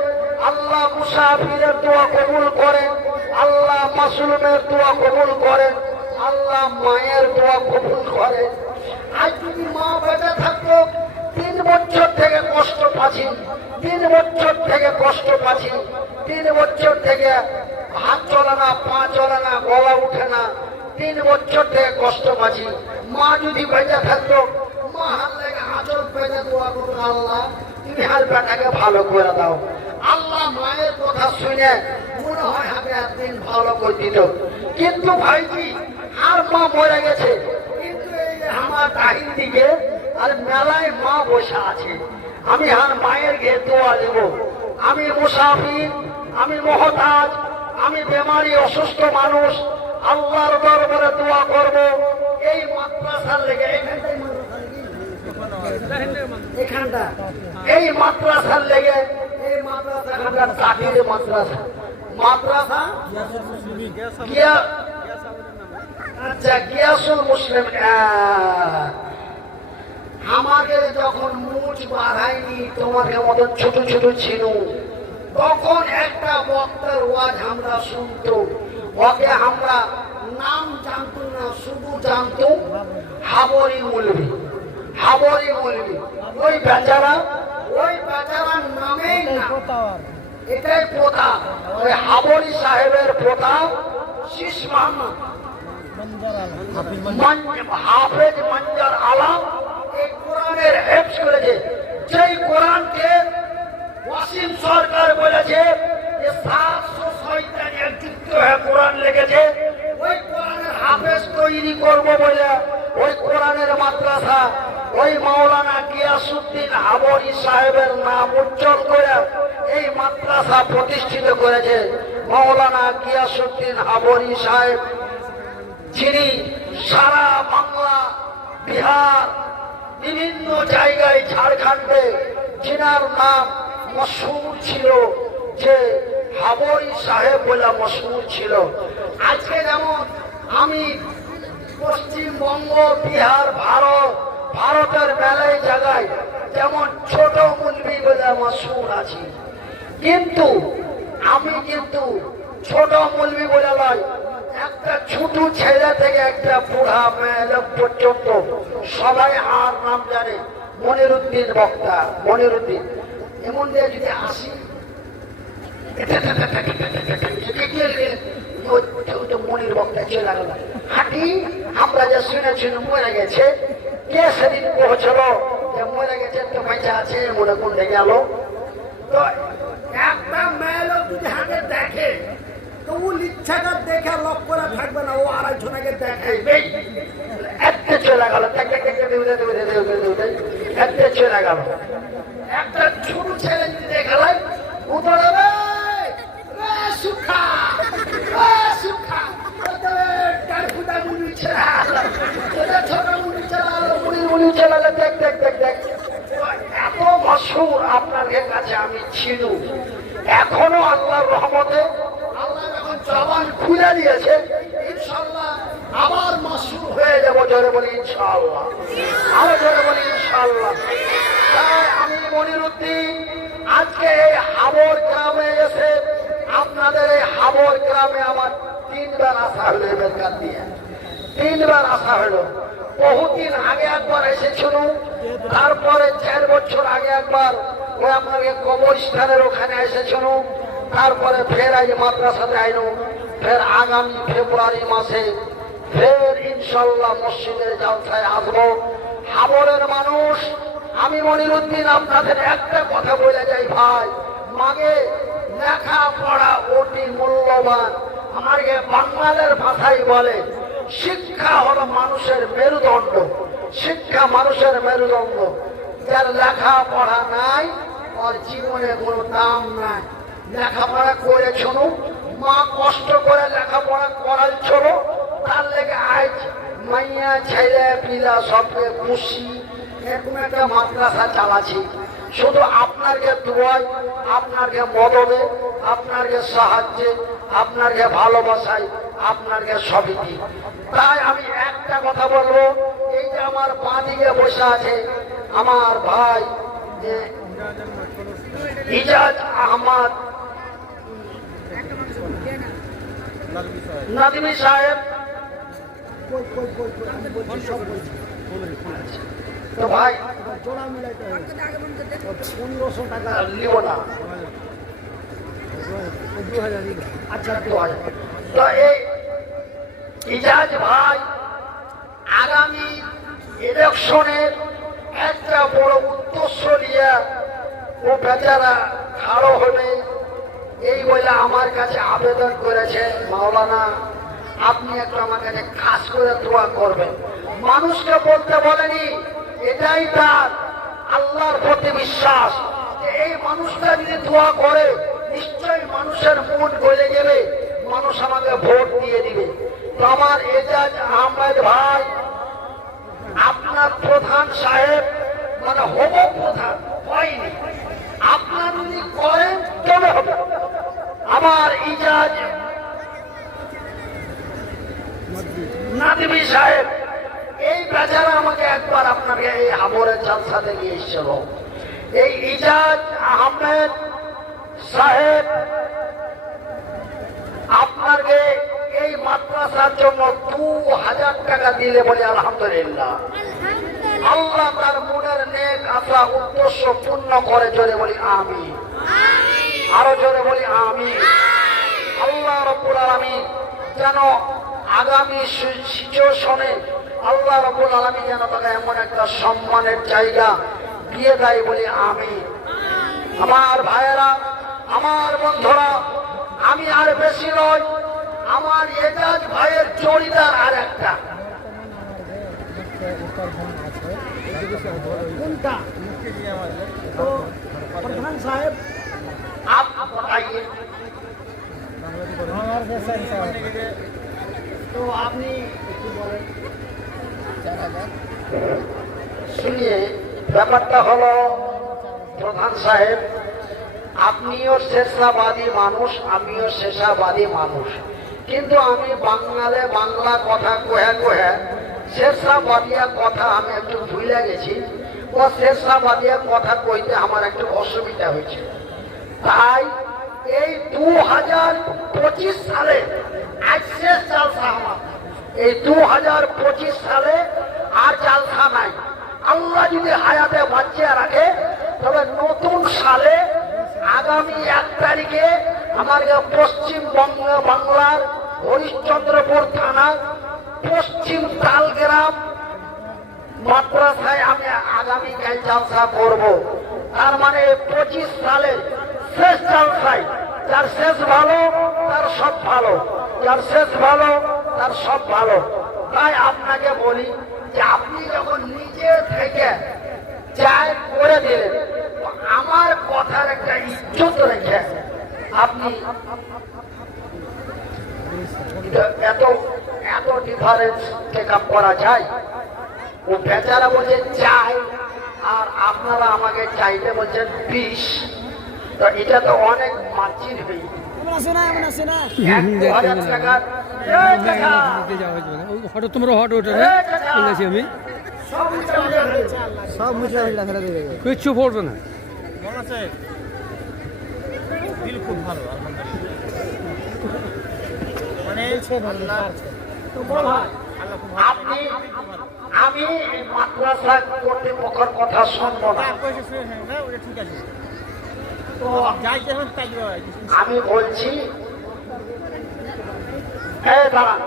আল্লাহ মুসাফিরের দোয়া কবুল করেন, আল্লাহ মাসলুমের দোয়া কবুল করেন, আল্লাহ মায়ের দোয়া কবুল করেন। আজ যদি মা বেঁচে থাকতো, 3 বছর থেকে কষ্ট পাচ্ছি, 3 বছর থেকে কষ্ট পাচ্ছি, 3 বছর থেকে হাত চলে না, পা চলে না, গলা উঠে না, 3 বছর থেকে কষ্ট পাচ্ছি। মা যদি বেঁচে থাকতো, মা হাত লেগে আঁচল পেতে দোয়া করতো, আল্লাহ তুমি হাত বেটাকে ভালো করে দাও। আল্লাহ মায়ের কথা শুনে মনে হয় হাতে একদিন ভালো করে দিত। কিন্তু ভাইজি, আর মা মরে গেছে, কিন্তু এই যে আমার ডাহিন দিকে আর মেলায় মা বসে আছে, আমি আর মায়ের গিয়ে দোয়া দেব। আমি মুসাফির, আমি মহতাজ, আমি বেমারি অসুস্থ মানুষ, আল্লাহর দরবারে দোয়া করব। এই মাদ্রাসার লেগে, এখানটা এই মাদ্রাসার লেগে, এই মাদ্রাসাখানটা জাতির মাদ্রাসা, মাদ্রাসা আচ্ছা গিয়াসুল মুসলিম। আমাকে যখন মুখ বাড়ায়নি, তোমাকে মতন ছোট ছোট ছিল, তখন একটা বক্তার ওয়াজ আমরা শুনতো, ওকে আমরা নাম জানতো না, শুধু জানতো হাবরি মৌলভী, হাবরি মৌলভী। ওই বেচারার নামেই না, এটাই পোতা, ওই হাবরি সাহেবের পোতা শীষ মোহাম্মদ হাফেজ মঞ্জার আলম এই কোরআনের হেফজ করেছে। যেই কোরআনকে ওয়াসিম সরকার বলেছে যে 746 যুক্ত হয়ে কোরআন লিখেছে, ওই কোরআনের হাফেজ তৈরি করবো বলে ওই কোরআনের মাদ্রাসা, ওই মাওলানা গিয়াসউদ্দিন হাবরি সাহেবের নাম উজ্জ্বল করে এই মাদ্রাসা প্রতিষ্ঠিত করেছে। মাওলানা গিয়াসউদ্দিন হাবরি সাহেব, যিনি সারা বাংলা, বিহার, বিভিন্ন জায়গায়, ঝাড়খণ্ডে যিনার নাম মশহুর ছিল, যে হাবরি সাহেব বলে মশহুর ছিল। আজকে যেমন আমি পশ্চিমবঙ্গ, বিহার, ভারতের মেলায় জায়গায় যেমন ছোট মুলবি বলে মশহুর আছি, কিন্তু আমি কিন্তু ছোট মৌলবি বলে নয়, একটা ছোট ছেলে থেকে একটা বুড়া মেয়ে লোক পর্যন্ত সবাই আর নাম জানে মনিরুদ্দিন বক্তা। মনিরুদ্দিন এমন দিয়ে যদি আসি মনির বক্তা চলে গেল হাঁটি। আমরা যে শুনেছি মরে গেছে, কে সেদিন পৌঁছল যে মরে গেছে তো বেঁচে আছে মনে কোনটা গেল। তো একটা মেয়ে লোক যদি হাতে দেখে তো ও ইচ্ছাটা দেখে লক করে থাকবে না, ও আরেকজনকে দেখাইবে। একটা চলে গেল, একটা চলে গেল। একটা ছোট ছেলে যদি দেখালাই ও ধরবে সুখা সুখা এত মশহুর আপনার কাছে আমি ছিল। এখনো আল্লাহর রহমতে আল্লাহ যখন জবান খুলে দিয়েছে ইনশাআল্লাহ আবার মশহুর হয়ে যাবো। জোরে বলি ইনশাআল্লাহ, আরো জোরে বলি ইনশাআল্লাহ। তাই আমি মনিরুদ্দিন আজকে এই হাবর গ্রামে এসে আপনাদের এই হাবর গ্রামে আমার 3 বার আসা হলো। বেকার দিয়ে 3 বার আসা হলো। বহুদিন আগে একবার এসেছিল, তারপরে 4 বছর আগে একবার ওই আপনাকে কবরস্থানের ওখানে এসেছিল, তারপরে ফের আজ মাদ্রাসাতে আইলো, ফের আগামী ফেব্রুয়ারি মাসে ফের ইনশাল্লাহ মসজিদের জলসায় আসবো। হাবরের মানুষ আমি মনিরুদ্দিন আপনাদের একটা কথা বলে যাই ভাই, মাগে লেখাপড়া অতি মূল্যবান। আমাকে বাঙালের ভাষায় বলে শিক্ষা হলো মানুষের মেরুদণ্ড। শিক্ষা মানুষের মেরুদণ্ড। যার লেখাপড়া নাই ওর জীবনে কোনো দাম নাই। লেখাপড়া করেছিল, মা কষ্ট করে লেখাপড়া করাইছিল, তার লেগে আজ মাইয়া ছেলে পিলা সবকে খুশি এরকম একটা মাদ্রাসা চালাচ্ছি। শুধু আপনাকে দোয়ায়, আপনাকে মদদে, আপনাকে সাহায্যে, আপনাকে ভালোবাসায়, আপনাকে সবই দিই। তাই আমি একটা কথা বলবো, এই যে আমার বাঁ দিকে বসে আছে আমার ভাই ইজাজ আহমদ নাদমি সাহেব, তো ভাই জোড়া মিলাইতে হবে 1500 টাকা লিব না। 2000। আচ্ছা তো এই ইজাজ ভাই আগামী ইলেকশনের একটা বড় উদ্দেশ্য নিয়ে ও বেচারা খাড়ো হবে এই বলে আমার কাছে আবেদন করেছে, মাওলানা আপনি একটু আমার কাছে খাস করে দোয়া করবেন। মানুষকে বলতে বলেনি, এটাই তার আল্লাহর প্রতি বিশ্বাস যে এই মানুষটা যদি দোয়া করে নিশ্চয়ই মানুষের মন গলে যাবে, মানুষ আমাকে ভোট দিয়ে দিবে। তো আমার এজাজ আহমেদ ভাই আপনার প্রধান সাহেব মানে হব প্রধান হয়নি, আপনার যদি করেন তবে হবে। আমার ইজাজ নাদবি সাহেব এই বেচারা আমাকে একবার আপনাকে এই হাবরের জলসাতে নিয়ে এসেছিল। এই ইজাজ আহমেদ সাহেব আপনাকে এই মাদ্রাসার জন্য 2000 টাকা দিলে বলে আলহামদুলিল্লাহ। আল্লাহ তার মনের নেক আশা উদ্দেশ্য পূর্ণ করে, জোরে বলি আমিন, আরো জোরে বলি আমিন। আল্লাহ রাব্বুল আলামিন যেন আগামী সিচুয়েশনে আল্লাহ রাব্বুল আলামিন যেন তাকে এমন একটা সম্মানের জায়গা দিয়ে দেয় বলি আমিন। আমার ভাইয়েরা, আমার বন্ধুরা, আমি আর বেশি নয়, আমার এজাজ ভাইয়ের জড়িদার আর একটা কোনটা তো প্রধান সাহেব आप बताइए। তো আপনি একটু বলেন। শুনিয়ে ব্যাপারটা হলো প্রধান সাহেব, আপনিও শেষাবাদী মানুষ, আমিও শেষাবাদী মানুষ, কিন্তু আমি বাংলাতে বাংলা কথা কহে কহে শেষাবাদিয়া কথা আমি একটু ভুলে গেছি। ও শেষাবাদিয়া কথা কইতে আমার একটু অসুবিধা হয়েছে। তাই এই 2025 সালে আজ শেষ জালসা আমার, এই 2025 সালে আর জালসা নাই। আল্লাহ যদি হায়াতে বাঁচিয়ে রাখে তবে নতুন সালে আগামী 1 তারিখে আমার পশ্চিমবঙ্গ বাংলার হরিশ্চন্দ্রপুর থানা পশ্চিম তালগ্রাম মাদ্রাসায় আমি আগামীকাল জালসা করব। তার মানে 25 সালের শেষ জালসায়, যার শেষ ভালো তার সব ভালো, যার শেষ ভালো তার সব ভালো। তাই আপনাকে বলি যে আপনি যখন নিজে থেকে চাই করে দিলেন, আমার কথার একটা ইজ্জত রেখে আপনি এত এত ডিফারেন্স চেক আপ করা যায়। ও বেচারা বলছে চাই আর আপনারা আমাকে চাইতে বলছেন 20, তো এটা তো অনেক মার্জিন হয়ে হঠাৎ তোমরা হট ওঠে বলেছি আমি সব কিচ্ছু পড়বে না। খুব ভালো আপনি আমি মাদ্রাসা কর্তৃপক্ষের কথা শুনবো না। ঠিক আছে, তো আমি বলছি দাঁড়ান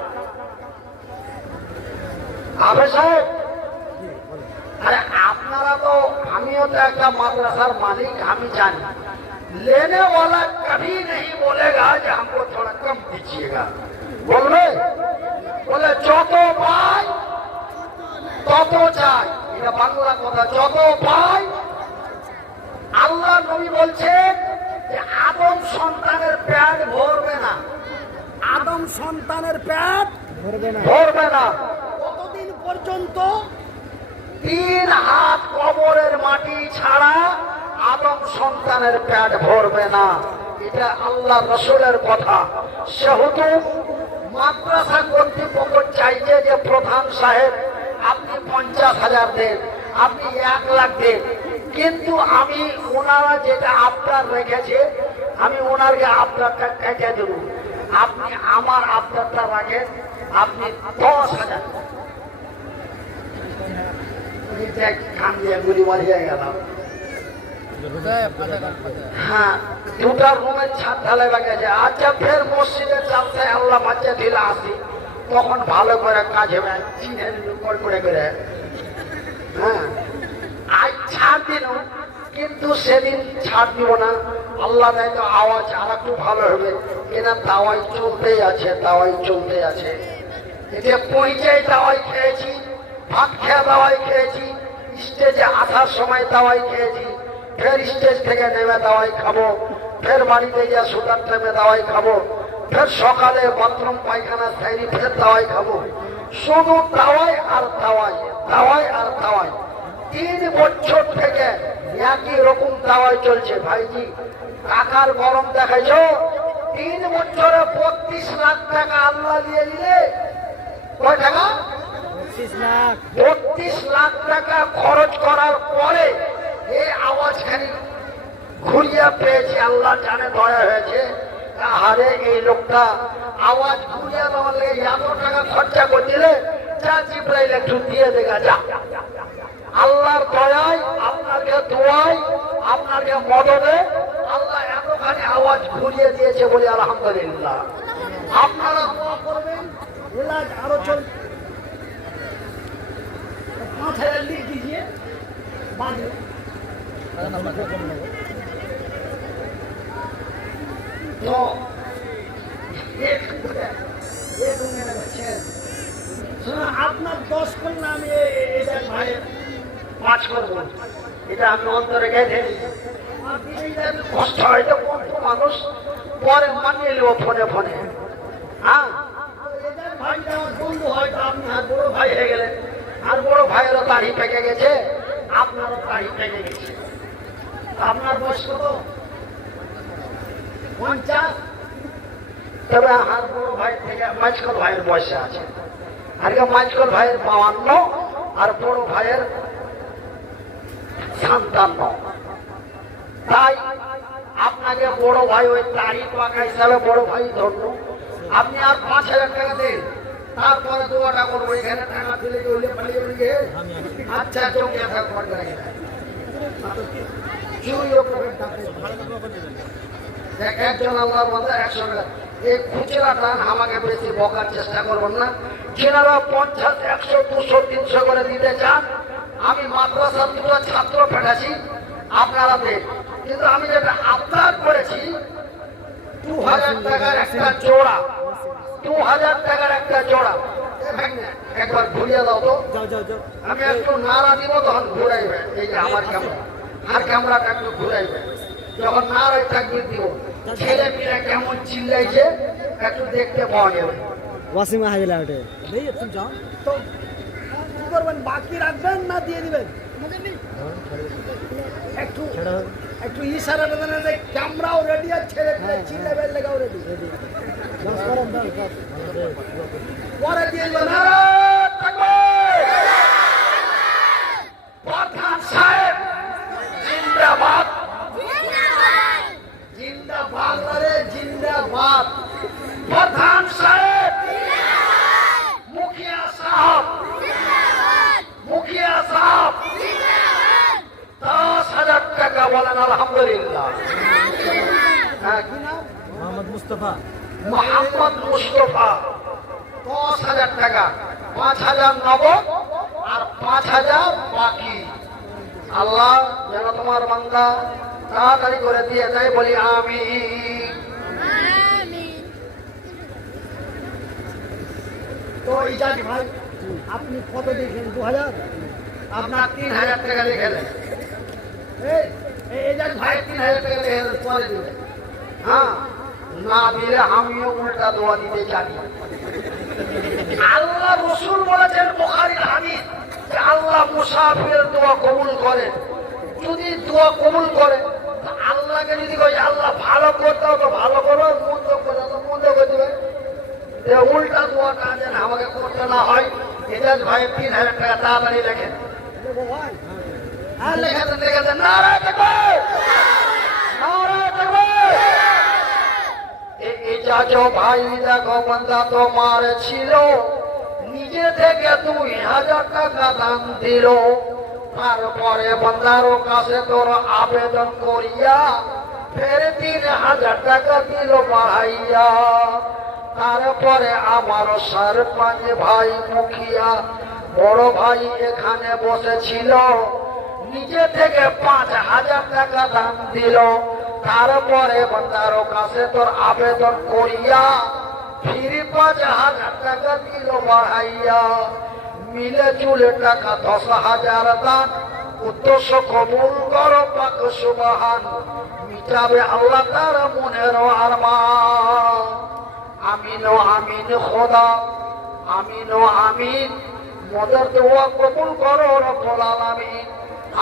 আবে সাহেব, আরে আপনারা তো, আমিও তো একটা মাদ্রাসার মালিক, আমি জানি लेने वाला कभी नहीं बोलेगा कि हमको थोड़ा कम दीजिएगा, बोलবে বলে যত পাই তত চাই, এটা বাংলা কথা, যত পাই। আল্লাহ নবী বলছেন যে আদম সন্তানের পেট ভরবে না, আদম সন্তানের পেট ভরবে না কতদিন পর্যন্ত? 3 হাত কবরের মাটি ছাড়া আদম সন্তানের পেট ভরবে না। এটা আল্লাহ রসুলের কথা। সেহেতু মাদ্রাসা কর্তৃপক্ষ চাইছে যে প্রধান সাহেব আপনি 50,000 দেন, আপনি 1 লাখ দেন, কিন্তু আমি ওনারা যেটা আবদার রেখেছে আমি ওনারকে আবদারটা কেটে দেব। আপনি আমার আবদারটা রাখেন, আপনি 10,000 কান দিয়ে গুলি মারিয়ে গেলাম। হ্যাঁ, 2টা রুমের ছাদ ঢালাই গেছে। আচ্ছা, ফের মসজিদের চালসায় আল্লাহ বাচ্চা ঢিলা আসি, তখন ভালো করে কাজ হবে করে করে। হ্যাঁ, আজ ছাড় দিন, কিন্তু সেদিন ছাড় দিব না। আল্লাহ দেয় তো আওয়াজ আর একটু ভালো হবে কিনা, দাওয়াই চলতেই আছে, দাওয়াই চলতে আছে। এটা পৌঁছাই দাওয়াই খেয়েছি, ভাত খেয়ে দাওয়াই খেয়েছি, স্টেজে আসার সময় দাওয়াই খেয়েছি, ফের স্টেজ থেকে নেমে দাওয়াই খাবো, ফের বাড়িতে গিয়ে সুতার টাইমে দাওয়াই খাবো, ফের সকালে বাথরুম পায়খানা সাইরি ফের দাওয়াই খাবো। শুধু দাওয়াই আর দাওয়াই, দাওয়াই আর দাওয়াই। 3 বছর থেকে একই রকম দাওয়াই চলছে। ভাইজি টাকার গরম দেখাইছ, 3 বছরে 32 লাখ টাকা আল্লাহ দিয়ে দিলে। কয় টাকা? 32 লাখ টাকা খরচ করার পরে এই আওয়াজখানি ঘুরিয়ে পেয়েছে। আল্লাহ জানে দয়া হয়েছে, আরে এই লোকটা আওয়াজ ঘুরিয়ে দেওয়ার লেগে এত টাকা খরচা করে দিলে, যা জিব্রাইল একটু দিয়ে দেখা যা। আল্লাহর দয়ায়, আপনাকে দোয়ায়, আপনাকে মদদে আল্লাহ এতখানি আওয়াজ ঘুরিয়ে দিয়েছে বলে আলহামদুলিল্লাহ। আপনারা দোয়া করবেন, এলাজ আরো চল। 5,000 লিখ দিজিয়ে বাঁধবে। তো আপনার 10 করলে আমি এটা ভাই 5 করবো, এটা আমি অন্তরে গেছে। কষ্ট হয়তো মানুষ পরে মানিয়ে নেব ফোনে ফোনে। হ্যাঁ, ভাইটা আমার বন্ধু, হয়তো আপনি আর বড় ভাই হয়ে গেলেন, আর বড় ভাইয়েরও দাড়ি পেকে গেছে, আপনারও দাড়ি পেকে গেছে। আপনার বয়স কত? 50। তবে আর বড় ভাই থেকে মাঝকল ভাইয়ের বয়সে আছে, আর মাঝকল ভাইয়ের 52 আর বড় ভাইয়ের 57। তাই আপনার আপনাকে বড় ভাই ওই তারি পাকা হিসাবে বড় ভাই ধরল, আপনি আর 5,000 টাকা দেন, তারপরে দোয়াটা করবো এখানে টাকা ফেলে গেলে পালিয়ে গিয়ে আচ্ছা চোখে থাকবার একজন আল্লাহর বান্দা 100 টাকা এই খুচরা দান আমাকে বেশি বকার চেষ্টা করবেন না। যেনারা 50, 100, 200, 300 করে দিতে চান, আমি মাদ্রাসার দুটো ছাত্র পেটাছি, আপনারা দেন। কিন্তু আমি যেটা আবদার করেছি 2000 টাকার একটা জোড়া, 2000 টাকার একটা জোড়া একবার ঘুরিয়ে দাও তো, আমি একটু নাড়া দিব তখন ঘুরাইবে। এই যে আমার ক্যামেরা, আর ক্যামেরাটা একটু ঘুরাইবে, যখন নাড়াই থাকবে দিব, ছেলে মেয়েরা কেমন চিল্লাইছে একটু দেখতে পাওয়া যাবে। ওয়াসিম হাজিলা ওঠে তো কি করবেন, বাকি রাখবেন না দিয়ে দিবেন? একটু একটু ইশারা দেবেন যে ক্যামেরাও রেডি আর ছেলে পেলে চিল্লাবেন লেগাও রেডি পরে দিয়ে দিবেন। প্রধান সাহেব জিন্দাবাদ, জিন্দাবাদ রে জিন্দাবাদ। প্রধান সাহেব, মুখিয়া সাহেব, মুখিয়া সাহেব 10,000 টাকা বলেন আলহামদুলিল্লাহ। মোহাম্মদ মুস্তফা, মোহাম্মদ মুস্তফা 10,000 টাকা, 5,000 নগদ আর 5,000 বাকি। আল্লাহ যেন তোমার বান্দা তাড়াতাড়ি করে দিয়ে যায়, বলি আমি। তো ইজাজ ভাই আপনি কত দিয়েছেন? 2000? আপনার 3,000 টাকা লিখে দেন। ইজাজ ভাই ভাই 3,000 টাকা লিখে দেন, পরে দিবেন। হ্যাঁ, না দিলে আমিও উল্টা দোয়া দিতে জানি। আল্লাহ রসুল বলেছেন বুখারীর হাদিস যে আল্লাহ মুসাফিরের দোয়া কবুল করেন। যদি দোয়া কবুল করে, আল্লাহকে যদি কই আল্লাহ ভালো করতে তো ভালো করো, মন্দ করে তো মন্দ করে দেবে। উল্টা দোয়াটা যেন আমাকে করতে না হয়। এজাজ ভাই 3,000 টাকা তাড়াতাড়ি লেখেন। লেখে দেন, লেখে দেন। নারায়ে তাকবীর, নারায়ে তাকবীর। এজাজ ভাই দেখো বান্দা তোমার ছিল, নিজে থেকে 2,000 টাকা দান দিল। তারপরে বান্দারও কাছে তোর আবেদন করিয়া ফের 3,000 টাকা দিল বাড়াইয়া। তারপরে আমার সরপঞ্চ ভাই মুখিয়া বড় ভাই এখানে বসেছিল, নিজে থেকে 5,000 টাকা দান দিল। তারপরে বান্দারও কাছে তোর আবেদন করিয়া ফির 5,000 টাকা দিল বাড়াইয়া। মিলে চুলে টাকা 10,000 দান, উদ্দেশ্য কবুল করো পাক সুবহান, মিটাবে আল্লাহ তার মনের আরমান। আমিন ও আমিন খোদা, আমিন ও আমিন। মদের দোয়া কবুল করো রব্বুল আলামিন।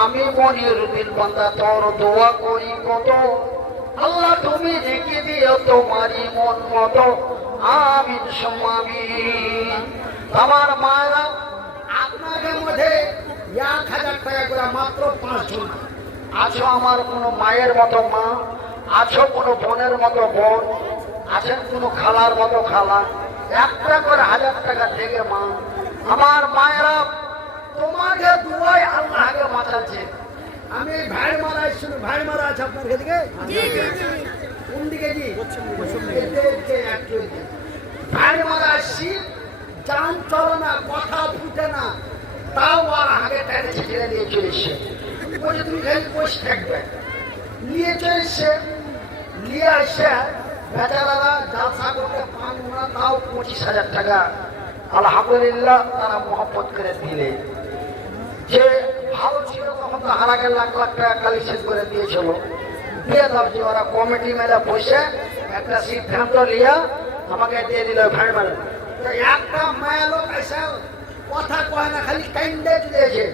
আমি মনির দিল বান্দা তোর দোয়া করি কত, আল্লাহ তুমি রেখে দিও তোমারই মন মতো। আমিন সুম্মা আমিন। আমার মায়েরা আপনাদের মধ্যে 1,000 টাকা করে মাত্র 5 জন আছো। আমার কোনো মায়ের মতো মা আছো, কোনো বোনের মতো বোন আছেন, কোনো খালার মতো খালা, একটা করে 1,000 টাকা থেকে মা। আমার মায়েরা তোমাকে দুয়াই আল্লাহ আগে বাঁচাচ্ছে। আমি ভাইয়ের মারা শুনুন, ভাইয়ের মারা আছে আপনার দিকে? কোন দিকে জি? ভাইয়ের মারা আসছি, যান চলে না, কথা ফুটে না, তাও আর আগে টাইনে ছেড়ে নিয়ে চলেছে। বলে তুমি খালি বসে থাকবে, নিয়ে চলেছে। নিয়ে আসে বেচারারা জালসা করতে পান না, তাও 25,000 টাকা আলহামদুলিল্লাহ তারা মহব্বত করে দিলে। যে ভালো ছিল তখন তো হারাকে লাখ লাখ টাকা কালেকশন করে দিয়েছিল, দিয়ে দাও। যে ওরা কমিটি মেলে বসে একটা সিদ্ধান্ত নিয়ে আমাকে দিয়ে দিল ভাই মানে। একটা মায়া লোক এসে কথা কয় না, খালি কান্দে দিয়েছে।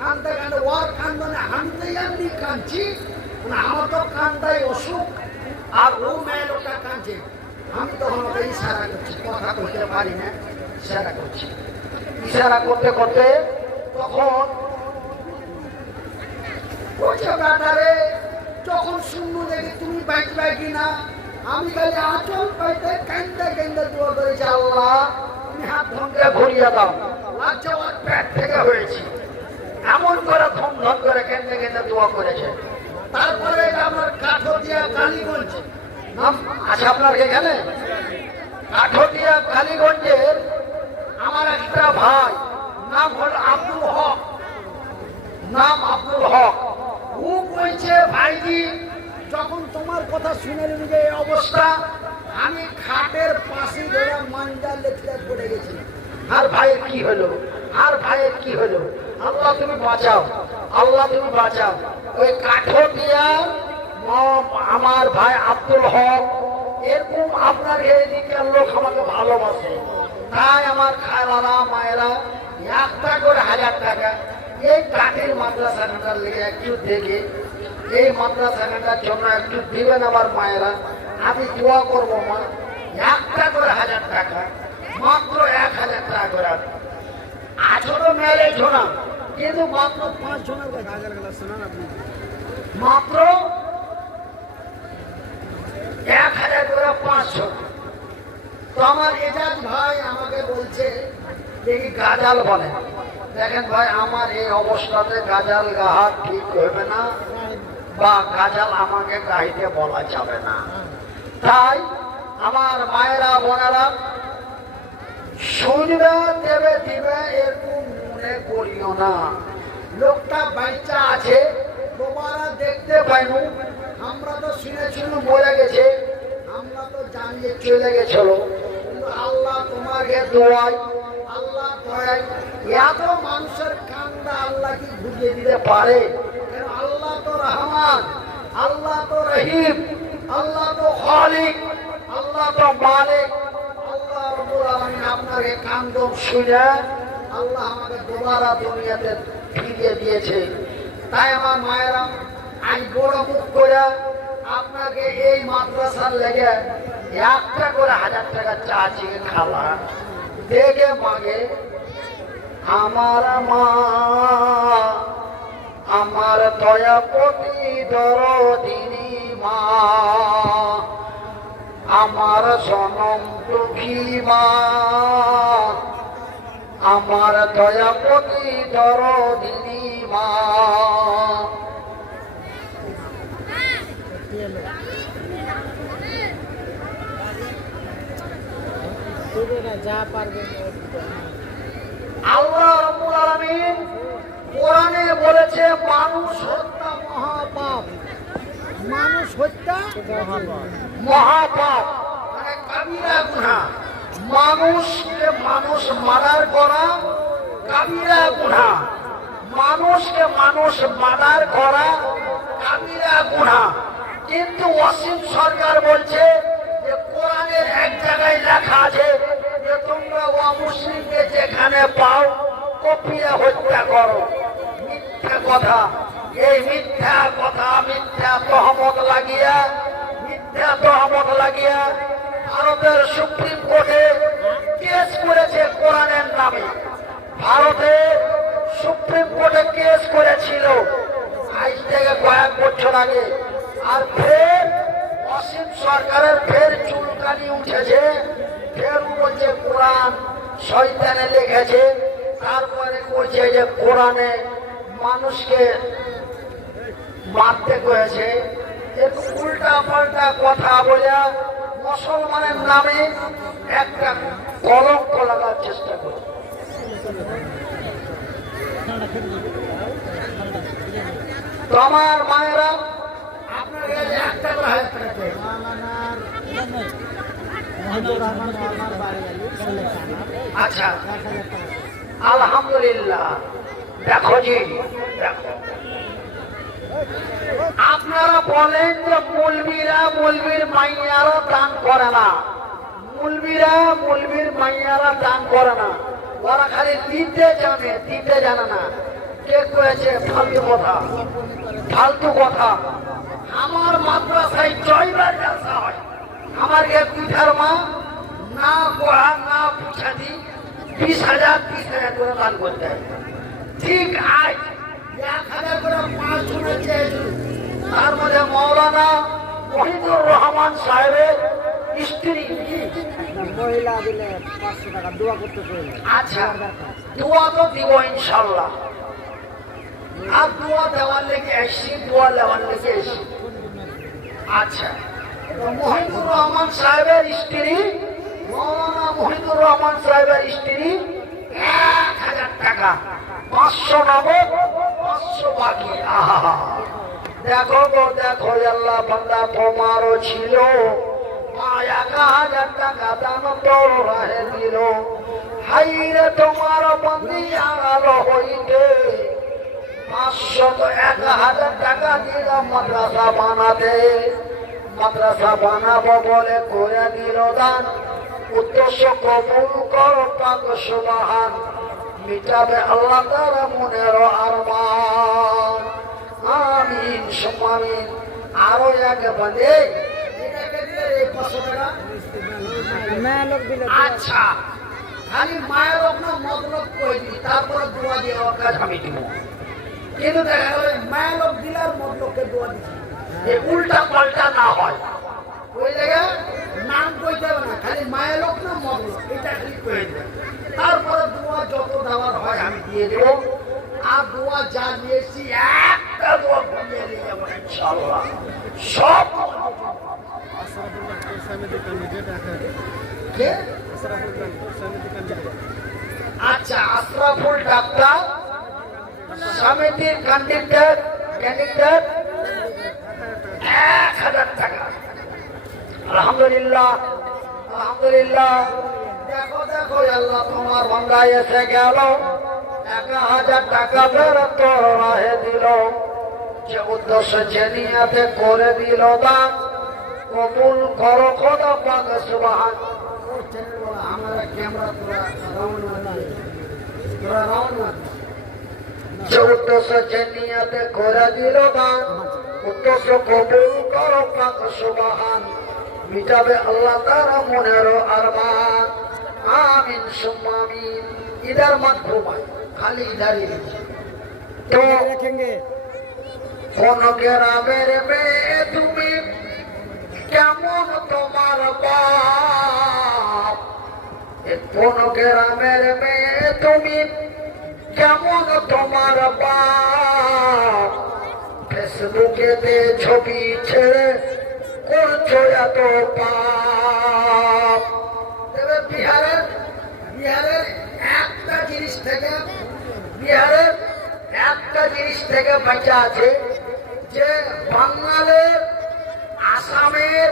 কান্দতে কান্দে ওর কান্দনে আমি এমনি কাঁদছি, আমার তো কান্দাই অসুখ, আর ও মায়া লোকটা কাঁদছে। আমি তখন ওকে ইশারা করছি, কথা বলতে পারি না, ইশারা করছি। ইশারা করতে করতে তখন বলছে ব্যাটারে যখন শূন্য দেখি তুমি বাঁচবে কিনা, আমি খালি আঁচল পাইতে কান্দা কান্দা দোয়া করেছি, আল্লাহ তুমি হাত ধনকে ঘুরিয়ে দাও, লাগছে আমার পেট থেকে হয়েছি। এমন করে ধন ধন করে কেন্দে কেন্দে দোয়া করেছে। তারপরে আমার কাঠতিয়া কালীগঞ্জ নাম আছে আপনার এখানে, কাঠতিয়া কালীগঞ্জের আমার একটা ভাই, নাম হল আব্দুল হক, নাম আব্দুল হক। ও বলছে ভাইজি যখন তোমার কথা শুনে নিলি যে এই অবস্থা, আমি খাটের পাশে ধরে মাঞ্জা লেখতে পড়ে গেছি। আর ভাইয়ের কি হলো, আর ভাইয়ের কি হলো, আল্লাহ তুমি বাঁচাও, আল্লাহ তুমি বাঁচাও। ওই কাঠতিয়া আমার ভাই আব্দুল হক, এরকম আপনার এইদিকের লোক আমাকে ভালোবাসে, তাই আমার খালারা মায়েরা একটা করে 1000 টাকা এই কাঠের মাদ্রাসাটার লেগে একটু দেখে এই মাদ্রাসাটার জন্য একটু দিবেন আমার মায়েরা। আমি দোয়া করবো মা, একটা করে 1000 টাকা, মাত্র 1000 টাকা করে। আঠেরো মেলে ঝোনা, কিন্তু মাত্র 5 জনের মাত্র 1000 করে 500। তো আমার এজাজ ভাই আমাকে বলছে দেখি গাজাল বলে। দেখেন ভাই, আমার এই অবস্থাতে গাজাল গাহা ঠিক হবে না, বা গাজাল আমাকে গাইতে বলা যাবে না। তাই আমার মায়েরা বোনেরা শুনবে, দেবে দিবে, এরকম মনে করিও না। লোকটা বাচ্চা আছে, তোমারা দেখতে পাইনু, আমরা তো শুনেছিল মরে গেছে, আমরা তো জানিয়ে চলে গেছিল, কিন্তু আল্লাহ তোমাকে দোয়াই, আল্লাহ দোয়াই। এত মানুষের কান্দা আল্লাহ কি ঘুরিয়ে দিতে পারে? আল্লাহ তো রহমান, আল্লাহ তো রহিম, আল্লাহ তো খালিক, আল্লাহ তো মালিক। আল্লাহ রাব্বুল আলামিন আপনাকে কান্দন শুনে আল্লাহ আমাকে দুবারা দুনিয়াতে ফিরিয়ে দিয়েছে। তাই আমার মায়েরা আজ বড় মুখ করে আপনাকে এই মাদ্রাসার লেগে একটা করে 1000 টাকা চাচ্ছি খালা দেখে মাগে। আমার মা আমার দয়াপতি দরদিনী মা, আমার জনম দুঃখী মা, আমার দয়াপতি দরদিনী মা। আল্লাহ রাব্বুল আলামিন কোরআনে বলেছে মানুষ হত্যা মহাপাপ, মানুষ হত্যা মহাপাপ, মানে কাবিরা গুনাহ। মানুষকে মানুষ মারার করা কাবিরা গুনাহ, মানুষকে মানুষ মারার করা কাবিরা গুনাহ। কিন্তু ওয়াসিম সরকার বলছে যে কোরআনের এক জায়গায় লেখা আছে যে তোমরা অমুসলিমকে যেখানে পাও কপিয়ে হত্যা করো। মিথ্যা কথা, এই মিথ্যা কথা, মিথ্যা তহমত লাগিয়া ভারতের সুপ্রিম কোর্টে কেস করেছে কোরআনের নামে। ভারতে সুপ্রিম কোর্টে কেস করেছিল আজ থেকে কয়েক বছর আগে। আর ফের অসীম সরকারের ফের চুলকানি উঠেছে, ফের বলছে কোরআন শয়তানে লিখেছে। তারপরে বলছে যে কোরআনে মানুষকে মারতে করেছে। একটু উল্টা পাল্টা কথা বলে মুসলমানের নামে একটা কলঙ্ক লাগার চেষ্টা করছে। তো আমার মায়েরা আপনার একটা করে 1000 টাকা চাই। আচ্ছা, আলহামদুলিল্লাহ। দেখো জি, দেখো আপনারা বলেন যে মৌলবীর মাইয়ারা দান করে না, মৌলবীর মাইয়ারা দান করে না, ওরা খালি দিতে জানে না। কে কয়েছে ফালতু কথা? আমার মাদ্রাসায় জয়বার জালসা হয়, আমার এক পিঠার মা না পড়া না পুছাদি 20,000 করে দান করতে হয়। ঠিক আজ 1000 করে 5 জনের চেয়েছিল, তার মধ্যে মৌলানা মহিদুর রহমান সাহেবের স্ত্রী। মহিলা দিলে 500 টাকা দোয়া করতে চাইলে। আচ্ছা, দোয়া তো দিব ইনশাল্লাহ। আর দোয়া দেওয়ার লেগে এসছি, দোয়া দেওয়ার লেগে এসছি। আচ্ছা, মহিদুর রহমান সাহেবের স্ত্রী, মৌলানা মহিদুর রহমান সাহেবের স্ত্রী 1000 টাকা, 500 নগদ, 500 বাকি। আহা, দেখো গো দেখো, আল্লাহ বান্দা তোমারও ছিল, 1000 টাকা দান তোর রাহে দিল। হাইরে তোমার বন্দি আড়াল হইতে 500 তো 1000 টাকা দিলাম মাদ্রাসা বানাতে। মাদ্রাসা বানাবো বলে করে দিল দান, উদ্দেশ্য কবুল করো পাক সুবহান, মিটাবে আল্লাহ তাআলা মনের আরমান। আমিন সুম্মা আমিন। আরো এক বলে এটাকে দিলে এই 500 টাকা। আচ্ছা, খালি মায়ের না মতলব কই দি, তারপরে দোয়া দিয়ে ওর কাজ আমি দিব। কিন্তু দেখা গেল মায়ের লোক দিলার মতলবকে দোয়া দিচ্ছি, এই উল্টা পাল্টা না হয়। ওই জায়গায় নাম কইতে হবে না, খালি মায়ের লোক না মতলব এটা খালি কই দেবে। তারপরে দোয়া যত দেওয়ার হয় আমি দিয়ে দেবো। আর দোয়া যা দিয়েছি একটা দোয়া ভুলিয়ে নিয়ে যাবো ইনশাআল্লাহ। সব কে? আচ্ছা, আশরাফুল ডাক্তার সমিতির ক্যান্ডিডেট 1000 টাকা। আলহামদুলিল্লাহ, আলহামদুলিল্লাহ। দেখো দেখো, আল্লাহ তোমার বান্দায় এসে গেল, 1000 টাকা ফেরত তোর রাহে দিল। যে উদ্দেশ্য যে নিয়াতে করে দিল দান, কবুল করো খোদা পাক সুবহান। যে উদ্দেশ্য যে নিয়াতে করে দিল দান, উদ্দেশ্য কবুল করো পাক সুবহান, মিটাবে আল্লাহ তাআলা মনের আরমান। আমিন সুম্মা আমিন। ইদার মত ঘুমায়, খালি ইদারই লিখে। তো কোন গ্রামের মেয়ে তুমি, কেমন তোমার বাপ? কোন গ্রামের মেয়ে তুমি, কেমন তোমার বাপ? ফেসবুকেতে ছবি ছেড়ে করছো এত পাপ। বিহারের একটা জিনিস থেকে, বিহারের একটা জিনিস থেকে বাঁচা আছে, যে বাঙালের আসামের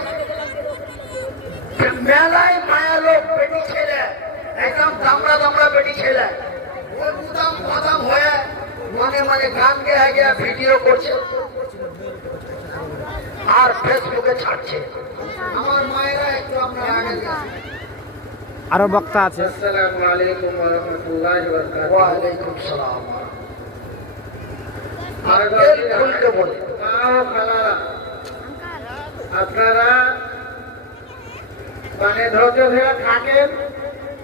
মেলায় মায়া লোক বেটি ছেলে, একদম দামড়া দামড়া বেটি ছেলে, ওই গুদাম বাদাম হয়ে মানে মানে গান গেয়ে গিয়ে ভিডিও করছে আর ফেসবুকে ছাড়ছে। আমার মায়েরা একটু আপনার আগে আরো বক্তা আছে। আসসালামু আলাইকুম ওয়া রাহমাতুল্লাহি ওয়া বারাকাতুহু। ওয়া আলাইকুম সালাম। খুলতে বলে আপনারা মানে ধৈর্য ধরে থাকেন,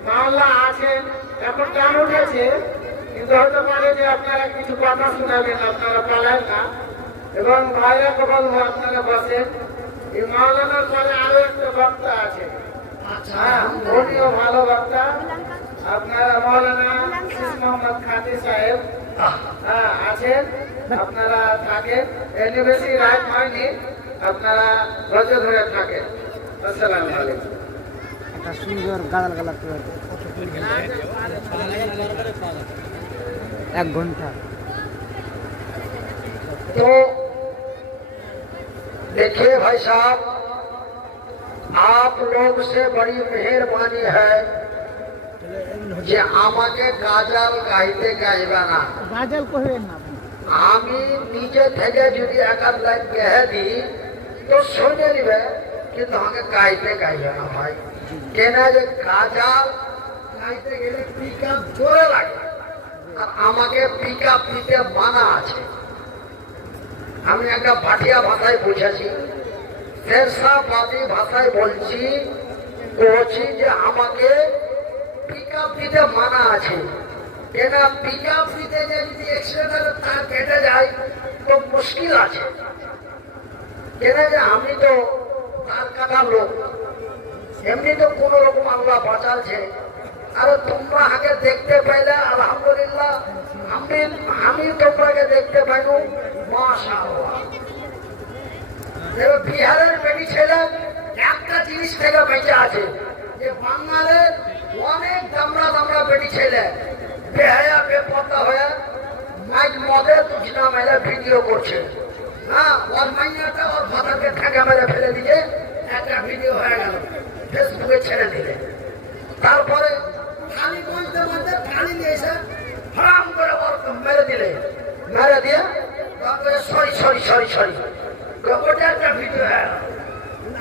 মাওলা আছেন, এখন গান উঠেছে, কিন্তু হতে পারে যে আপনারা কিছু কথা শোনাবেন, আপনারা পালায় না। এবং ভাইরা বলবো আপনারা বসেন। এই মাওলানার পরে আরো একটা বক্তা আছে, হ্যাঁ, উনিও ভালো বক্তা। আপনারা মৌলানা শীষ মোহাম্মদ খাতি সাহেব আছেন, আপনারা থাকেন। এর বেশি রাত হয়নি, আপনারা ধৈর্য ধরে থাকেন। আসসালামু আলাইকুম। একটা সুন্দর গালাল গালাল করে 1 ঘন্টা। तो देखिए भाई साहब, आप लोग से बड़ी मेहरबानी है যে আমাকে গাজাল গাইতে গাইবে না। গাজাল কইবেন না, আমি নিজে থেকে যদি একাধ লাইন গেহে দিই তো শুনে নিবে, কিন্তু আমাকে গাইতে গাইবে না ভাই। কেন যে গাজাল গাইতে গেলে পিক আপ জোরে লাগে, আর আমাকে পিক আপ দিতে মানা আছে। আমি একটা ভাটিয়া ভাষায় বুঝেছি, শেরশাবাদী ভাষায় বলছি, বলছি যে আমাকে পিক আপ দিতে মানা আছে। কেন পিক আপ দিতে যদি এক্সিডেন্ট তার কেটে যায় তো মুশকিল আছে। কেন যে আমি তো তার কাটার লোক, এমনি তো কোন রকম আল্লাহ বাঁচাচ্ছে। আর তোমরা আগে দেখতে পাইলে আলহামদুলিল্লাহ, আমি তোমরাকে দেখতে পাইনু মাশাআল্লাহ। বিহারের বেটি ছেলে একটা জিনিস থেকে বেঁচে আছে, যে বাঙালের অনেক দামড়া দামড়া বেটি ছেলে বেহায়া বেপর্দা হয়ে মাইক মদে দুজনা মেলে ভিডিও করছে। হ্যাঁ, ওর মাইয়াটা ওর ভাতাকে ঠেকা মেরে ফেলে দিয়ে একটা ভিডিও হয়ে গেল, ফেসবুকে ছেড়ে দিলে। তারপরে খালি বলতে বলতে খালি নিয়ে এসে হারাম করে ওর মেরে দিলে, মেরে দিয়ে সরি সরি সরি সরি ওটা একটা ভিডিও হয়ে গেল।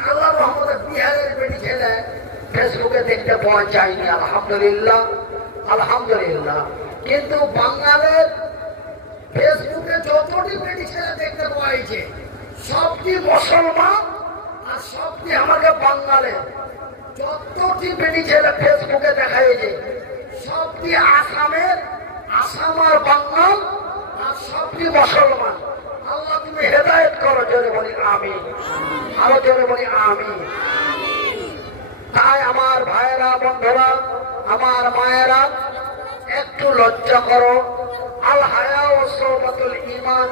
আল্লাহ রহমতে বিহারের বেটি ছেলে ফেসবুকে দেখতে পাওয়া যায়নি, আলহামদুলিল্লাহ আলহামদুলিল্লাহ। কিন্তু বাঙালের ফেসবুকে যতটি বেটি ছেলে দেখতে পাওয়া হয়েছে সবটি মুসলমান আর সবটি আমাকে বাঙালের। যতটি বেটি ছেলে ফেসবুকে দেখা হয়েছে সবটি আসামের, আসাম আর বাঙাল, আর সবটি মুসলমান। আল্লাহ তুমি হেদায়েত করো, জোরে বলি আমিন, আরো জোরে বলি আমিন। তাই আমার ভাইয়েরা, বন্ধুরা, আমার মায়েরা, একটু লজ্জা করো। আল হায়া ও সওবাতুল ঈমান,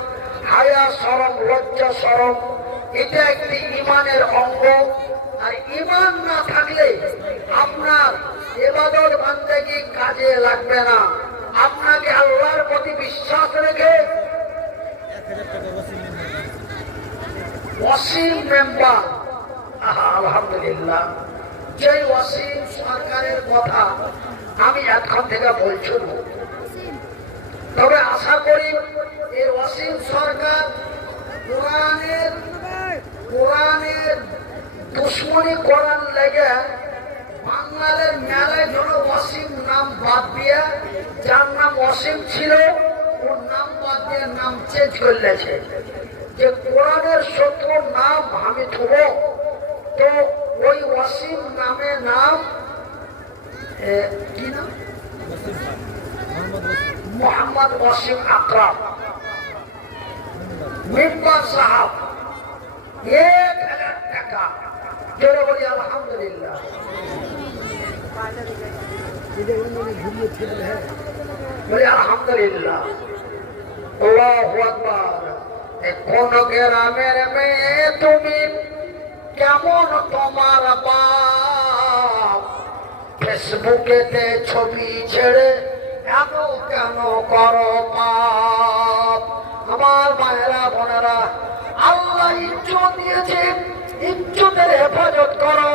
হায়া শরম, লজ্জা শরম, এটা একটি ঈমানের অঙ্গ। আর ঈমান না থাকলে আপনার ইবাদত বান্দেগি কাজে লাগবে না। আপনাকে আল্লাহর প্রতি বিশ্বাস রেখে ওয়াসিম মেম্বার, আলহামদুলিল্লাহ, যে ওয়াসিম সরকারের কথা আমি এখন থেকে বলছি, তবে আশা করি এই ওয়াসিম সরকার কোরআনের দুশ্মনী করার লেগে বাঙালের মেলায় জন্য ওয়াসিম নাম বাদ দিয়ে, যার নাম ওয়াসিম ছিল ওর নাম বাদ দিয়ে নাম চেঞ্জ করলেছে। যে কোরআনের শত্রুর নাম আমি থুব, তো ওই ওয়াসিম নামে নাম কি নাম, মোহাম্মদ ওয়াসিম আকরাম মেম্বার সাহেব, 1000 টাকা। জোরে বলি আলহামদুলিল্লাহ। বলি আলহামদুলিল্লাহ, আল্লাহু আকবার। কোন গ্রামের মেয়ে তুমি, কেমন তোমার বাপ, ফেসবুকেতে ছবি ছেড়ে এত কেন করো পাপ। আমার মায়েরা, বোনেরা, আল্লাহ ইজ্জত দিয়েছে, ইজ্জতের হেফাজত করো।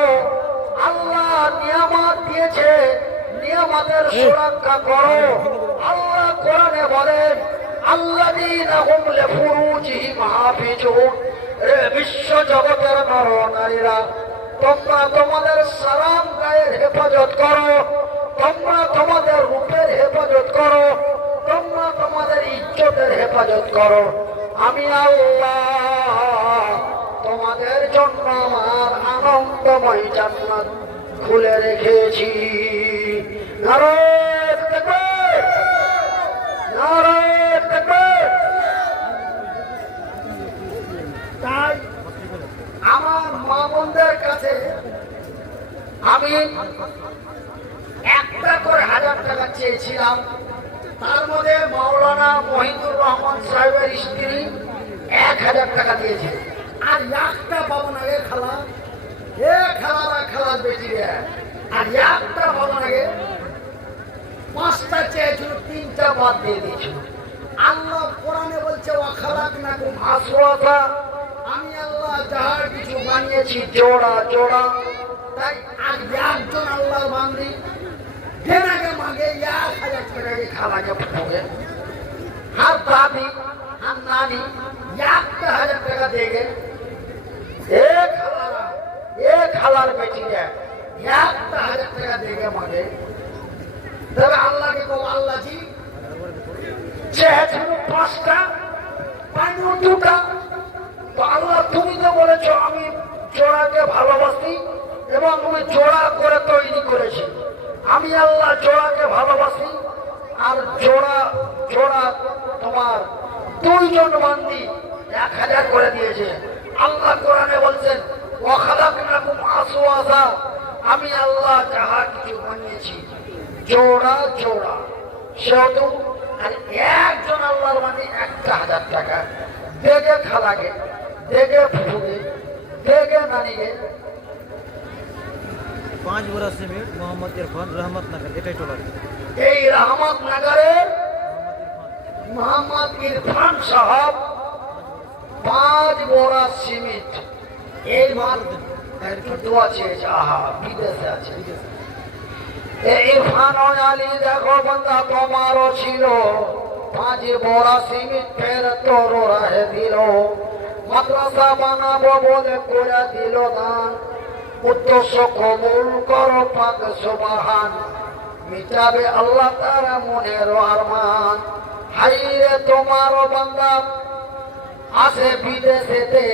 আল্লাহ নিয়ামত দিয়েছে, নিয়ামতের সুরক্ষা করো। আল্লাহ কোরআনে বলেন, আল্লাযীনা হুম লিফুরুজিহিম হাফিজুন, রে বিশ্ব জগতের নর নারীরা, তোমরা তোমাদের সালাম গায়ের হেফাজত করো, তোমরা তোমাদের রূপের হেফাজত করো, তোমরা তোমাদের ইজ্জতের হেফাজত করো। আমি আল্লাহ তোমাদের জন্য আমার আনন্দময় জান্নাত খুলে রেখেছি। নারায়ে তাকবীর, নারায়ে তাকবীর। তাই আমার মা বোনদের কাছে আমি একটা করে 1000 টাকা চেয়েছিলাম। তার মধ্যে মাওলানা মহিদুর রহমান সাহেবের স্ত্রী 1000 টাকা দিয়েছে। আর একটা পাবো না গে খালা, খালা বেশি রে। আর একটা পাবো না গে, 5টা চেয়েছিল, 3টা বাদ দিয়ে দিয়েছিল। আল্লাহ কোরআনে বলছে, ওয়াখালাকনাকুম আসওয়াতা, আমি আল্লাহ যাহার কিছু বানিয়েছি জোড়া জোড়া। তাই আর একজন আল্লাহর বান্দি দেনাকে মাগে 1000 টাকা খালাকে পাঠাবে। আর দাদি আর নানি 1000 টাকা দেগে, খালার বেটি 1000 টাকা দেগে মাগে। তবে আল্লাহকে বল, আল্লাহ জি চেয়েছিল 5টা, পাইনি 2টা। তো আল্লাহ তুমি তো বলেছ আমি জোড়াকে ভালোবাসি এবং আমি জোড়া করে তৈরি করেছি। আমি আল্লাহ জোড়াকে ভালোবাসি, আর জোড়া জোড়া তোমার 2 জন বান্দি 1000 করে দিয়েছে। আল্লাহ কোরআনে বলছেন ওয়াখালাকনাকুম আসওয়াজা, আমি আল্লাহ যাহা কিছু বানিয়েছি জোড়া জোড়া। সেহেতু আর একজন আল্লাহর মানে 1,000 টাকা দেখে খালাকে, দেখে ফুফুকে, দেখে নানিকে। 5 बोरा सीमेंट मोहम्मद इरफान रहमत नगर এটাই টোলার। এই রহমত নগরের মোহাম্মদ ইরফান সাহেব 5 বোরা সিমেন্ট এই মাল একটু দোয়া চেয়েছে। আহা, বিদেশে আছে। ইরফান আলী দেখো বন্ধা তোমারও ছিল 5 বোরা সিমেন্ট, ফের তোর রাহে দিল। মাদ্রাসা বানাবো বলে করে দিল দান, উদ্দেশ্য কবুল করো পাক সুবহান, মিটাবে আল্লাহ তারা মনের আরমান। হাইরে তোমারও বান্দা আছে বিদেশেতে,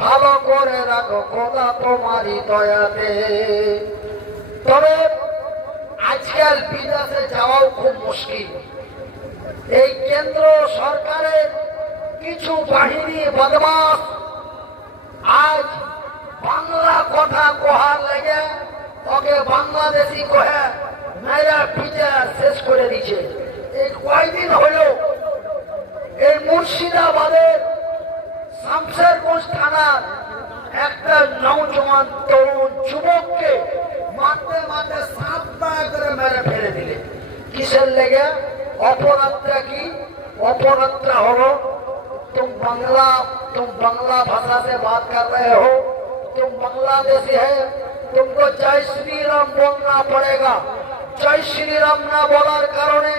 ভালো করে রাখো খোদা তোমারই দয়াতে। তবে আজকাল বিদেশে যাওয়াও খুব মুশকিল। এই কেন্দ্র সরকারের কিছু বাহিনী বদমাশ আজ বাংলা কথা কোহার লেগে ওকে বাংলাদেশি কহে মেয়েরা পিঠে শেষ করে দিচ্ছে। এই কয়দিন হলো এই মুর্শিদাবাদের শামশেরগঞ্জ থানার একটা নওজওয়ান তরুণ যুবককে মারতে মারতে 7 বার করে মেরে ফেলে দিলে। কিসের লেগে? অপরাধটা কি? অপরাধটা হলো तुम बांग्ला भाषा से बात कर रहे हो, तुम बांग्लादेशी है, तुमको जय श्री राम बोलना पड़ेगा। जय श्री राम ना बोलार कारणे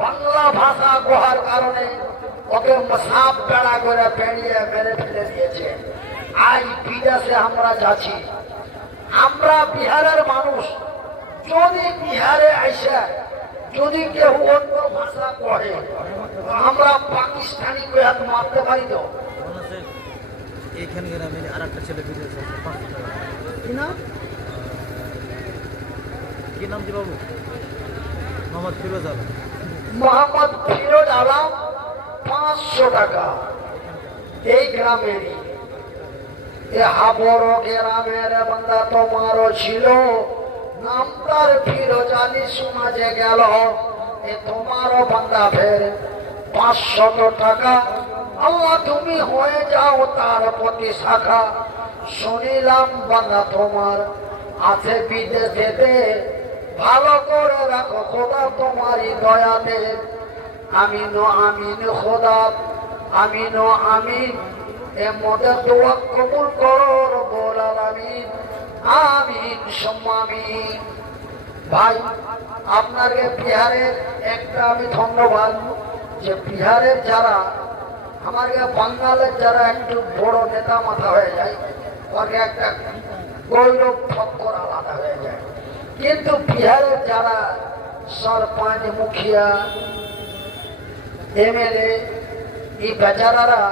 बांग्ला भाषा कोहार कारणे ওকে সাপ পেড়া করে পেড়িয়ে মেরে ফেলে দিয়েছে। আজ বিদেশে আমরা যাচ্ছি, আমরা বিহারের মানুষ, যদি বিহারে আইসা যদি কেউ অন্য ভাষা কহে আমরা পাকিস্তানি কয়ে মারতে পারি তো? এইখানে গ্রামে আরেকটা ছেলে বিদেশে আছে 500 টাকা। কি নাম? কি নাম জি বাবু? মোহাম্মদ ফিরোজ আলম। মোহাম্মদ ফিরোজ আলম 500 টাকা। এই গ্রামেরই এ হাবড় গ্রামের বান্দা তোমারও ছিল, নাম তার ফিরোজ আলী সমাজে গেল। এ তোমারও বান্দা ফের 500 টাকা। আল্লাহ তুমি হয়ে যাও তার প্রতি শাখা। শুনিলাম বান্দা তোমার আছে বিদেশেতে, ভালো করে রাখো খোদা তোমারই দয়াতে। আমিন ও আমিন খোদা, আমিন ও আমিন। এ মধ্যে দোয়া কবুল করো রব্বুল আলামিন। আমিন সুম্মা আমিন। ভাই আপনাকে বিহারের একটা আমি ধন্যবাদ, যে বিহারের যারা আমাকে বাঙালের যারা একটু বড় নেতা মাথা হয়ে যায় ওকে একটা গৌরব ফক্কর আলাদা হয়ে যায়, কিন্তু বিহারের যারা সরপঞ্চ মুখিয়া এমএলএ এই বেচারারা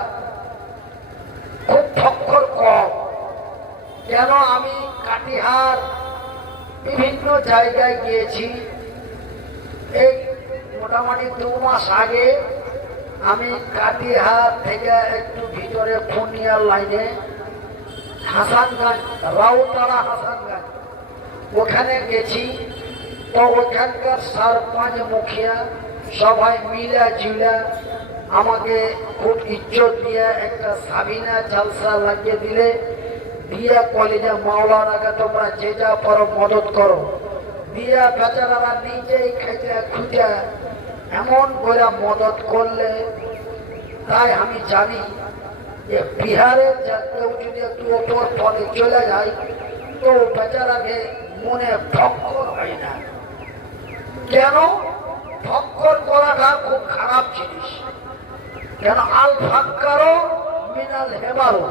খুব ফক্কর কম। কেন? আমি কাটিহার বিভিন্ন জায়গায় গিয়েছি। এই মোটামুটি 2 মাস আগে আমি কাটিহার থেকে একটু ভিতরে খুনিয়ার লাইনে হাসানগঞ্জ, রাউতারা হাসানগঞ্জ, ওখানে গেছি। তো ওখানকার সরপঞ্চ মুখিয়া সবাই মিলা ঝিলা আমাকে খুব ইজ্জত দিয়ে একটা সাবিনা জালসা লাগিয়ে দিলে। দিয়া কলেজে মাওলানাকে তোমরা যে যা পারো মদত করো। দিয়া বেচারারা নিজেই খেতে খুঁজে এমন করে মদত করলে। তাই আমি জানি যে বিহারে কেউ যদি একটু ওপর পদে চলে যায় তো বেচারাকে মনে ফক্কর হয় না। কেন? ফক্কর করাটা খুব খারাপ জিনিস। কেন? আল ফাক্কারও মিনাল হেমারো,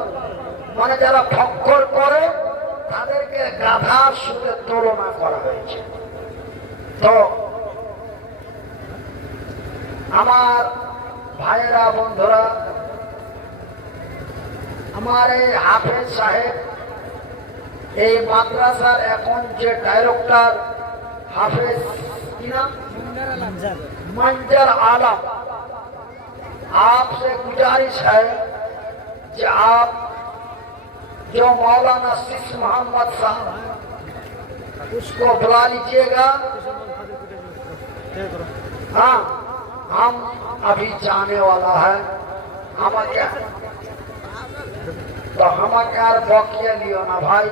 মানে যারা ফক্কর করে তাদেরকে গাধার সুরে তুলনা করা হয়েছে। তো আমার ভাইয়েরা বন্ধুরা, আমার এই হাফেজ সাহেব এই মাদ্রাসার এখন যে ডাইরেক্টর हाफिज की नाम मंजर आलम, आपसे गुजारिश है कि आप जो मौलाना शीश मोहम्मद साहब उसको बुला लीजिएगा। हाँ, हम अभी जाने वाला है। আমাকে তো আমাকে আর বকিয়ে নিও না ভাই,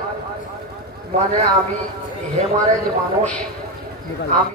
মানে আমি হেমারেজ মানুষ, আমি